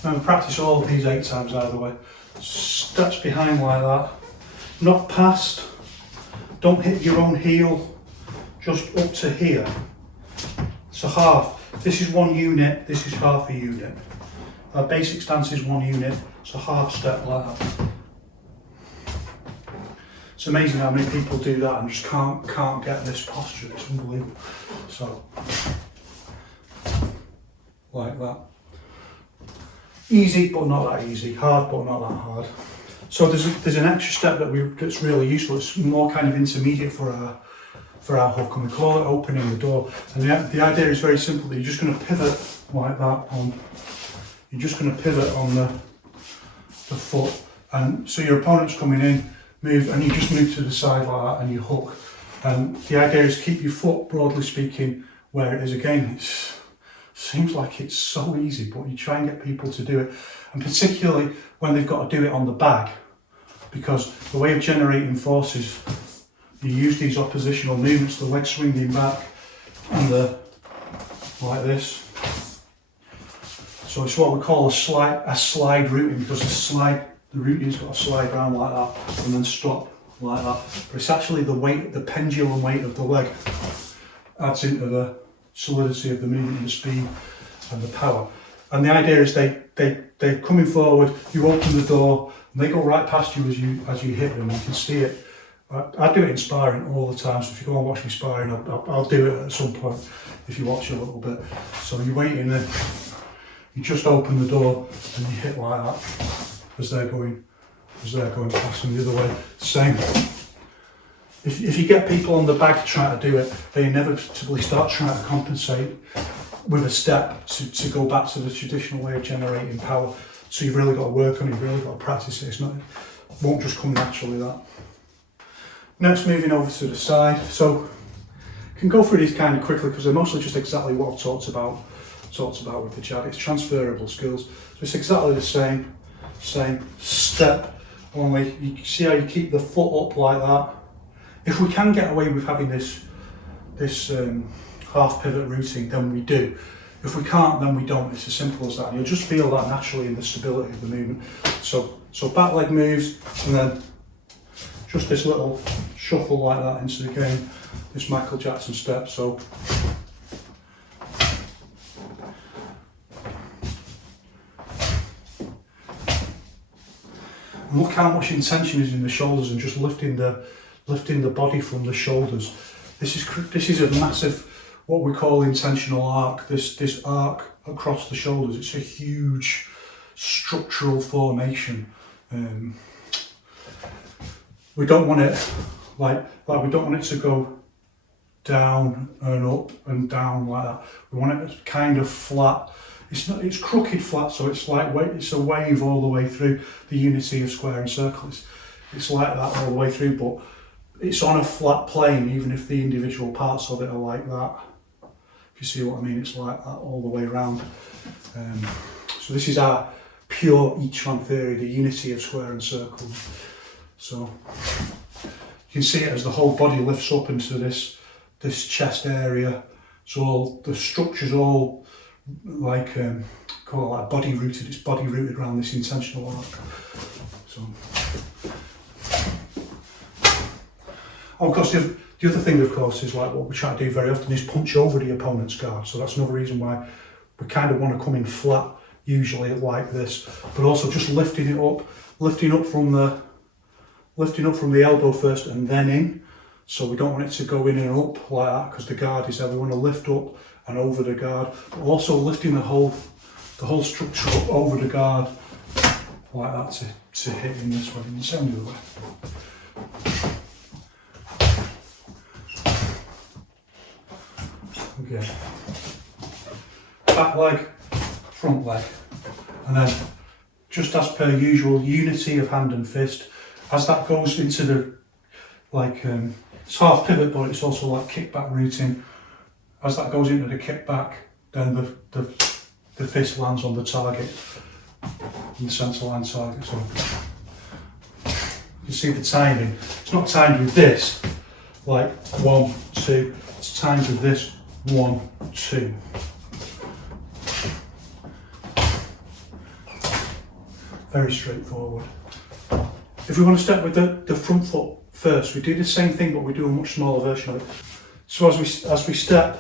Now practice all of these 8 times either way. Steps behind like that, not past, don't hit your own heel, just up to here. So half, this is 1 unit, this is half a unit. Our basic stance is 1 unit, so half step like that. It's amazing how many people do that and just can't get this posture, it's unbelievable. So, like that. Easy, but not that easy. Hard, but not that hard. So there's an extra step that's really useful. It's more kind of intermediate for our hook, and we call it opening the door. And the idea is very simple. That you're just going to pivot like that on. You're just going to pivot on the foot, and so your opponent's coming in, move, and you just move to the side like that, and you hook. And the idea is keep your foot, broadly speaking, where it is. Again, it seems like it's so easy, but you try and get people to do it, and particularly when they've got to do it on the bag, because the way of generating force is you use these oppositional movements, the leg swinging back and like this. So it's what we call a slide routing, because the routing's got to slide around like that and then stop like that. But it's actually the weight, the pendulum weight of the leg adds into the solidity of the movement and the speed and the power. And the idea is they're coming forward, you open the door, and they go right past you as you hit them. You can see it. I do it in sparring all the time, so if you go and watch me sparring, I'll do it at some point if you watch a little bit. So you're waiting there, you just open the door and you hit like that as they're going past them the other way. Same. If you get people on the bag trying to do it, they inevitably start trying to compensate with a step to go back to the traditional way of generating power. So you've really got to work on it, you've really got to practice it. It won't just come naturally, that. Next, moving over to the side. So I can go through these kind of quickly because they're mostly just exactly what I've talked about with the jab. It's transferable skills. So it's exactly the same step, only you see how you keep the foot up like that. If we can get away with having this half pivot routing, then we do. If we can't, then we don't. It's as simple as that. And you'll just feel that naturally in the stability of the movement. So back leg moves, and then just this little shuffle like that into the game, this Michael Jackson step. So and look how much intention is in the shoulders and just lifting the body from the shoulders. This is a massive, what we call intentional arc. This arc across the shoulders. It's a huge structural formation. We don't want it like we don't want it to go down and up and down like that. We want it kind of flat. It's crooked flat, so it's like it's a wave all the way through the unity of square and circle. It's like that all the way through, but it's on a flat plane, even if the individual parts of it are like that. If you see what I mean, it's like that all the way around. So this is our pure Yiquan theory, the unity of square and circle. So you can see it as the whole body lifts up into this chest area. So all the structure's all like call it like body rooted. It's body rooted around this intentional arc. So, of course, the other thing, of course, is like what we try to do very often is punch over the opponent's guard. So that's another reason why we kind of want to come in flat, usually like this, but also just lifting up from the elbow first and then in. So we don't want it to go in and up like that because the guard is there. We want to lift up and over the guard, but also lifting the whole structure up over the guard like that to hit in this way, in the same other way. Okay. Back leg, front leg, and then just as per usual, unity of hand and fist. As that goes into the it's half pivot, but it's also like kickback routing. As that goes into the kickback, then the fist lands on the target, in the centre line target. So you see the timing. It's not timed with this, like 1, 2. It's timed with this 1, 2. Very straightforward. If we want to start with the front foot first, we do the same thing, but we do a much smaller version of it. So as we step,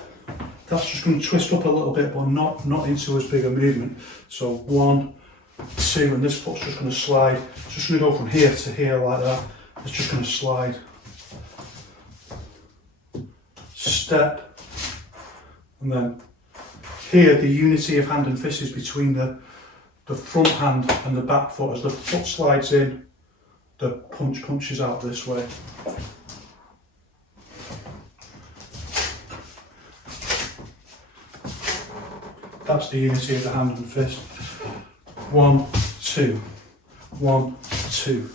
that's just going to twist up a little bit, but not into as big a movement. So 1, 2, and this foot's just going to slide. It's just going to go from here to here like that. It's just going to slide. Step, and then here the unity of hand and fist is between the front hand and the back foot. As the foot slides in, the punch punches out this way. That's the unity of the hand and fist. 1, 2, 1, 2,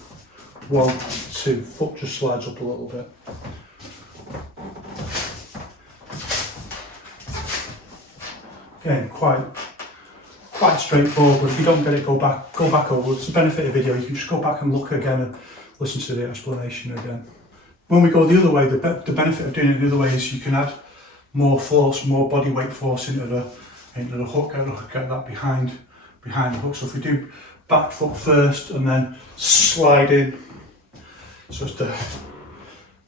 1, 2. Foot just slides up a little bit. Again, quite straightforward, but if you don't get it, go back over. It's a benefit of video. You can just go back and look again and listen to the explanation again. When we go the other way, the benefit of doing it the other way is you can add more force, more body weight force into the hook, get that behind the hook. So if we do back foot first and then slide in, so it's the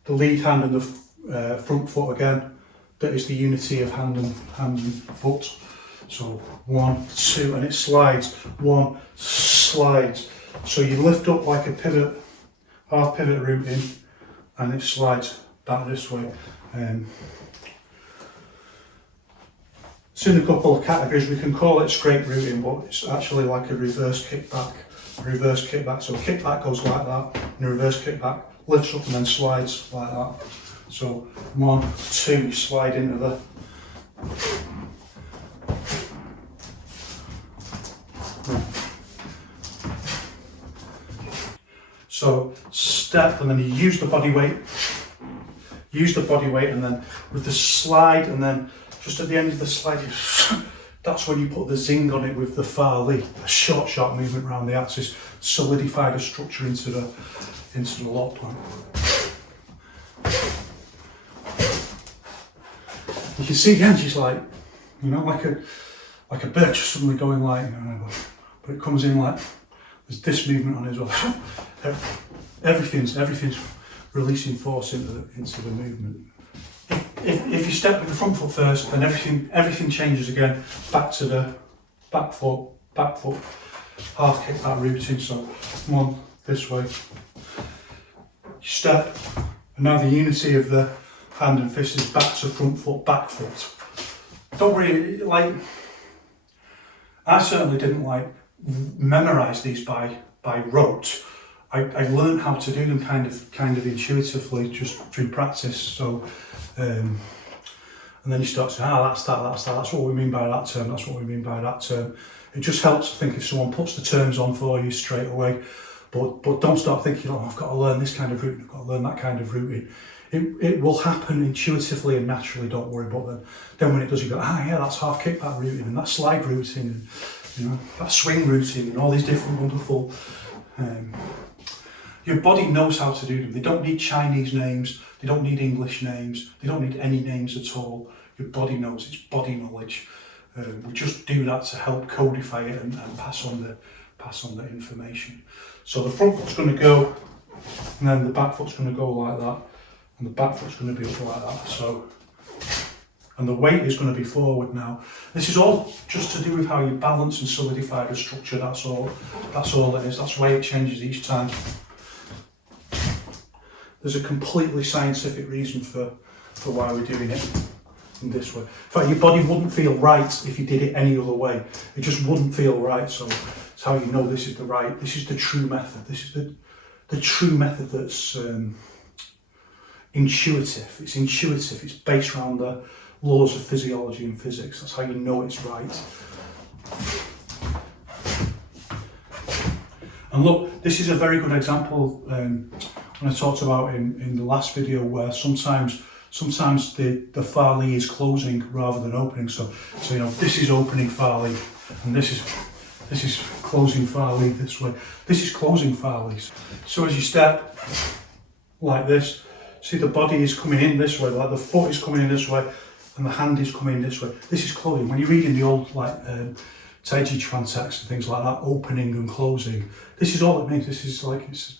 lead hand and the front foot again, that is the unity of hand and foot. So 1, 2, and it slides. 1, slides. So you lift up like a pivot, half pivot routing, and it slides back this way. It's in a couple of categories. We can call it straight routing, but it's actually like a reverse kickback. So a kickback goes like that, and a reverse kickback lifts up and then slides like that. So 1, 2, you slide into the so step, and then you use the body weight, and then with the slide, and then just at the end of the slide, that's when you put the zing on it with the far lead, a short movement around the axis, solidify the structure into the lock point. You can see again, she's like, you know, like a bird just suddenly going like, but it comes in like, there's this movement on it as well. Everything's releasing force into the movement. If you step with the front foot first, then everything changes again, back to the back foot, half kick that routine. So one this way, step, and now the unity of the hand and fist is back to front foot, back foot. Don't worry, like, I certainly didn't like memorize these by rote. I learned how to do them kind of intuitively just through practice. So, and then you start saying, that's what we mean by that term, that's what we mean by that term. It just helps, I think, if someone puts the terms on for you straight away. But don't start thinking, I've got to learn this kind of routine, I've got to learn that kind of routine. It will happen intuitively and naturally, don't worry. But then when it does, you go, that's half kick that routine, and that slide routine, and that swing routine, and all these different wonderful. Your body knows how to do them. They don't need Chinese names. They don't need English names. They don't need any names at all. Your body knows. It's body knowledge. We just do that to help codify it and pass on the information. So the front foot's going to go, and then the back foot's going to go like that, and the back foot's going to be up like that. So, and the weight is going to be forward now. This is all just to do with how you balance and solidify the structure. That's all it is. That's why it changes each time. There's a completely scientific reason for why we're doing it in this way. In fact, your body wouldn't feel right if you did it any other way. It just wouldn't feel right. So it's how you know this is the true method. This is the true method that's intuitive. It's intuitive. It's based around the laws of physiology and physics. That's how you know it's right. And look, this is a very good example when I talked about in the last video, where sometimes the Farley is closing rather than opening. So this is opening Farley, and this is closing Farley this way. This is closing Farleys. So as you step like this, see the body is coming in this way, like the foot is coming in this way, and the hand is coming in this way. This is closing. When you're reading the old Tai Chi Chuan texts and things like that, opening and closing, this is all it means. This is like it's.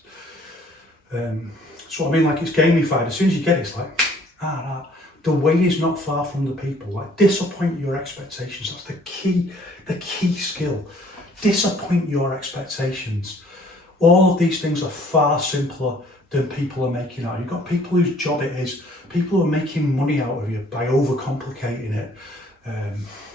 So I mean, like, it's gamified. As soon as you get it, it's like, the way is not far from the people. Like, disappoint your expectations. That's the key skill. Disappoint your expectations. All of these things are far simpler than people are making out. You've got people whose job it is, people who are making money out of you by overcomplicating it.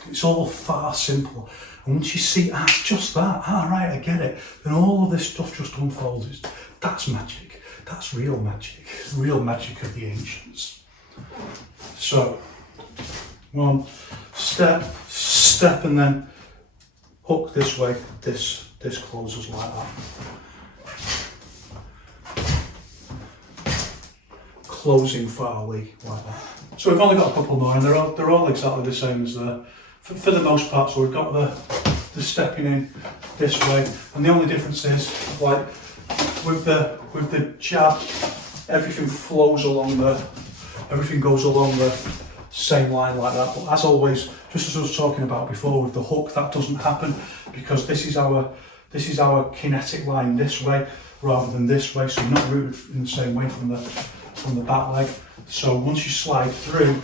It's all far simpler. And once you see, it's just that, right, I get it, then all of this stuff just unfolds. That's magic. That's real magic of the ancients. So, one step, and then hook this way. This closes like that. Closing Farley like that. So we've only got a couple more, and they're all exactly the same as for the most part. So we've got the stepping in this way, and the only difference is, like, with the jab, everything goes along the same line like that. But as always, just as I was talking about before with the hook, that doesn't happen because this is our kinetic line this way rather than this way. So you're not rooted in the same way from the back leg. So once you slide through,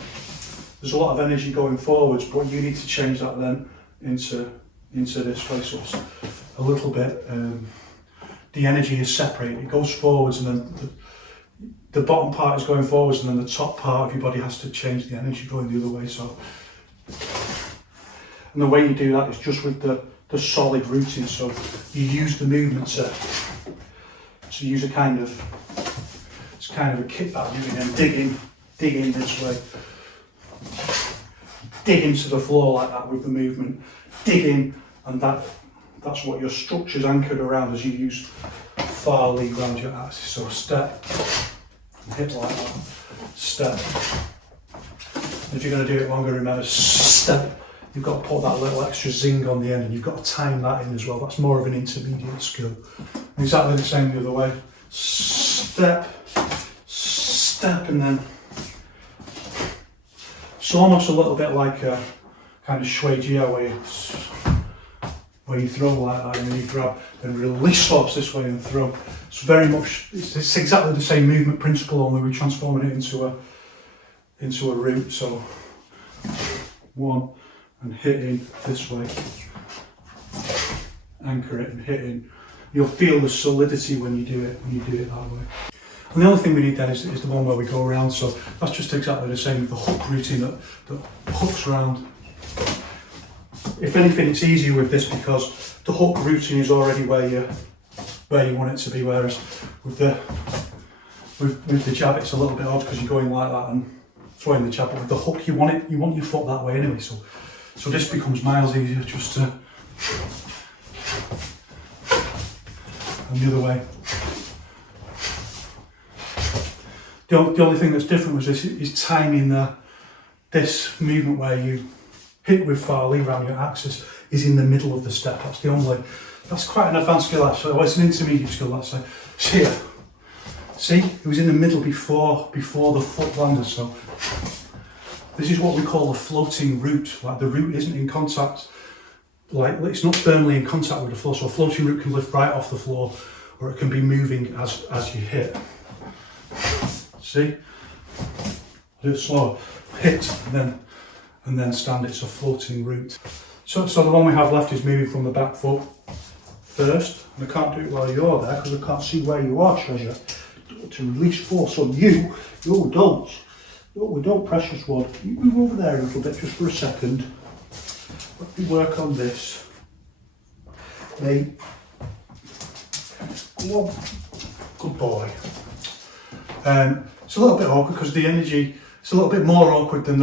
there's a lot of energy going forwards, but you need to change that then into this way. So it's a little bit. The energy is separated. It goes forwards, and then the bottom part is going forwards, and then the top part of your body has to change the energy going the other way. So, and the way you do that is just with the solid routine. So you use the movement to use a kind of a kickback movement, and dig in this way, dig into the floor like that with the movement, dig in, and that's what your structure's anchored around as you use Farley around your axis. So step, hit like that, step. And if you're going to do it longer, remember, step. You've got to put that little extra zing on the end, and you've got to time that in as well. That's more of an intermediate skill. And exactly the same the other way. Step, and then It's almost a little bit like a kind of shui jia where you throw like that, and then you grab and release force this way and throw. It's very much, it's exactly the same movement principle, only we're transforming it into a root. So one, and hitting this way, anchor it and hitting. You'll feel the solidity when you do it that way. And the other thing we need then is the one where we go around. So that's just exactly the same, the hook routine that hooks around. If anything, it's easier with this because the hook routine is already where you want it to be, whereas with the jab it's a little bit odd because you're going like that and throwing the jab, but with the hook you want your foot that way anyway. So this becomes miles easier just to, and the other way. The only thing that's different with this is timing this movement where you hit with far lead around your axis is in the middle of the step. That's quite an advanced skill actually. Well, it's an intermediate skill, let's say. So here, see, it was in the middle before the foot landed. So this is what we call a floating root. Like the root isn't in contact, like it's not firmly in contact with the floor. So a floating root can lift right off the floor, or it can be moving as you hit. See, do it slow, hit and then stand. It's a floating root. So the one we have left is moving from the back foot first, and I can't do it while you're there because I can't see where you are, treasure. To release force on you, don't, precious one. You move over there a little bit just for a second. Let me work on this. Mate. Come on. Good boy. It's a little bit awkward because the energy, it's a little bit more awkward than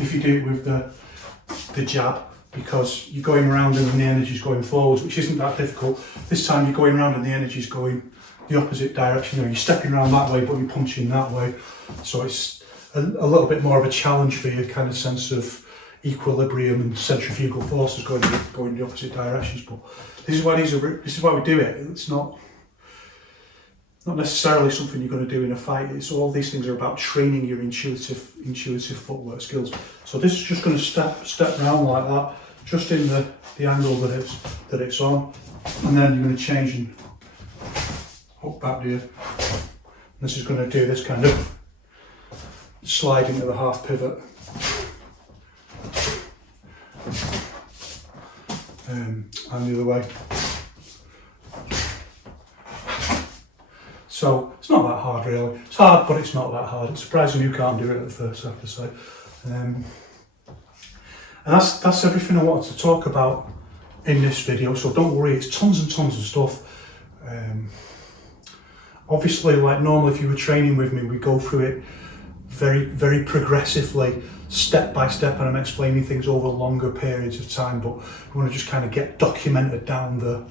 if you do it with the jab, because you're going around and the energy's going forwards, which isn't that difficult. This time you're going around and the energy's going the opposite direction. You're stepping around that way, but you're punching that way. So it's a little bit more of a challenge for you, kind of sense of equilibrium and centrifugal forces going the opposite directions. But this is why we do it. It's not necessarily something you're going to do in a fight. It's all these things are about training your intuitive footwork skills. So this is just going to step around like that, just in the angle that it's on, and then you're going to change and hook back to you. This is going to do this kind of slide into the half pivot. And the other way. So it's not that hard really. It's hard, but it's not that hard. It's surprising you can't do it at first, I have to say. And that's everything I wanted to talk about in this video. So don't worry, it's tons and tons of stuff. Obviously, like normally if you were training with me, we go through it very, very progressively, step by step, and I'm explaining things over longer periods of time, but we want to just kind of get documented down the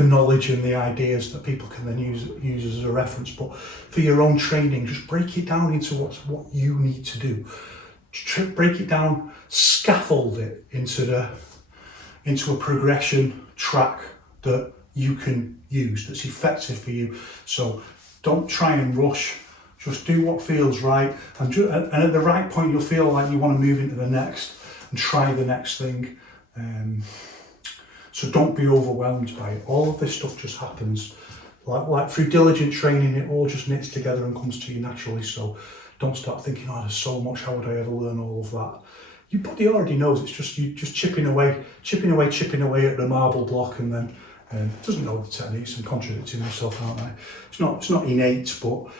knowledge and the ideas that people can then use as a reference. But for your own training, just break it down into what you need to do. Break it down, scaffold it into a progression track that you can use, that's effective for you. So don't try and rush. Just do what feels right, and at the right point you'll feel like you want to move into the next and try the next thing. So don't be overwhelmed by it. All of this stuff just happens. Like through diligent training, it all just knits together and comes to you naturally. So don't start thinking, oh, there's so much, how would I ever learn all of that? Your body already knows. It's just you just chipping away at the marble block, and then it doesn't know the techniques. I'm contradicting myself, aren't I? It's not innate, but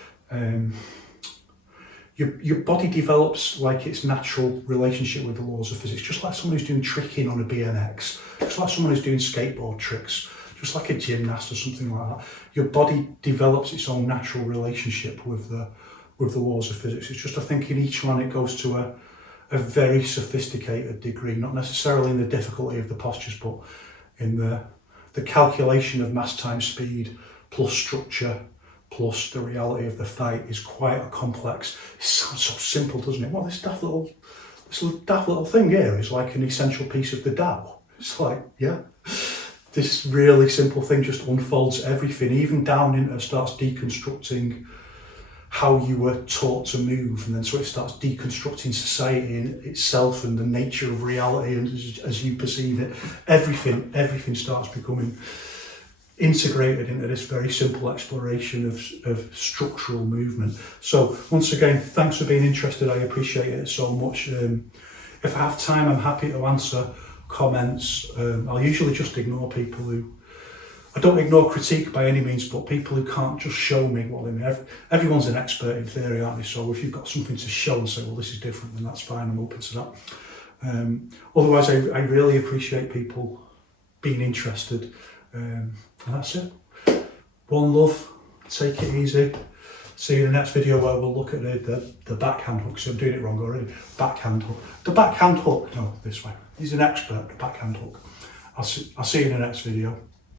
your body develops like its natural relationship with the laws of physics, just like someone who's doing tricking on a BMX, just like someone who's doing skateboard tricks, just like a gymnast or something like that. Your body develops its own natural relationship with the laws of physics. It's just, I think in each one it goes to a very sophisticated degree, not necessarily in the difficulty of the postures, but in the calculation of mass times speed plus structure plus the reality of the fight is quite a complex. It sounds so simple, doesn't it? Well, this daft little thing here is like an essential piece of the Tao. It's like, yeah, this really simple thing just unfolds everything, even down into, starts deconstructing how you were taught to move, and then so it starts deconstructing society in itself and the nature of reality and as you perceive it. Everything starts becoming integrated into this very simple exploration of structural movement. So once again, thanks for being interested. I appreciate it so much. If I have time, I'm happy to answer comments. I'll usually just ignore people who, I don't ignore critique by any means, but people who can't just show me what they mean. Everyone's an expert in theory, aren't they? So if you've got something to show and say, well, this is different, then that's fine. I'm open to that. Otherwise, I really appreciate people being interested. And that's it. One love. Take it easy. See you in the next video where we'll look at the backhand hook. So I'm doing it wrong already. Backhand hook. The backhand hook. No, this way. He's an expert. The backhand hook. I'll see you in the next video.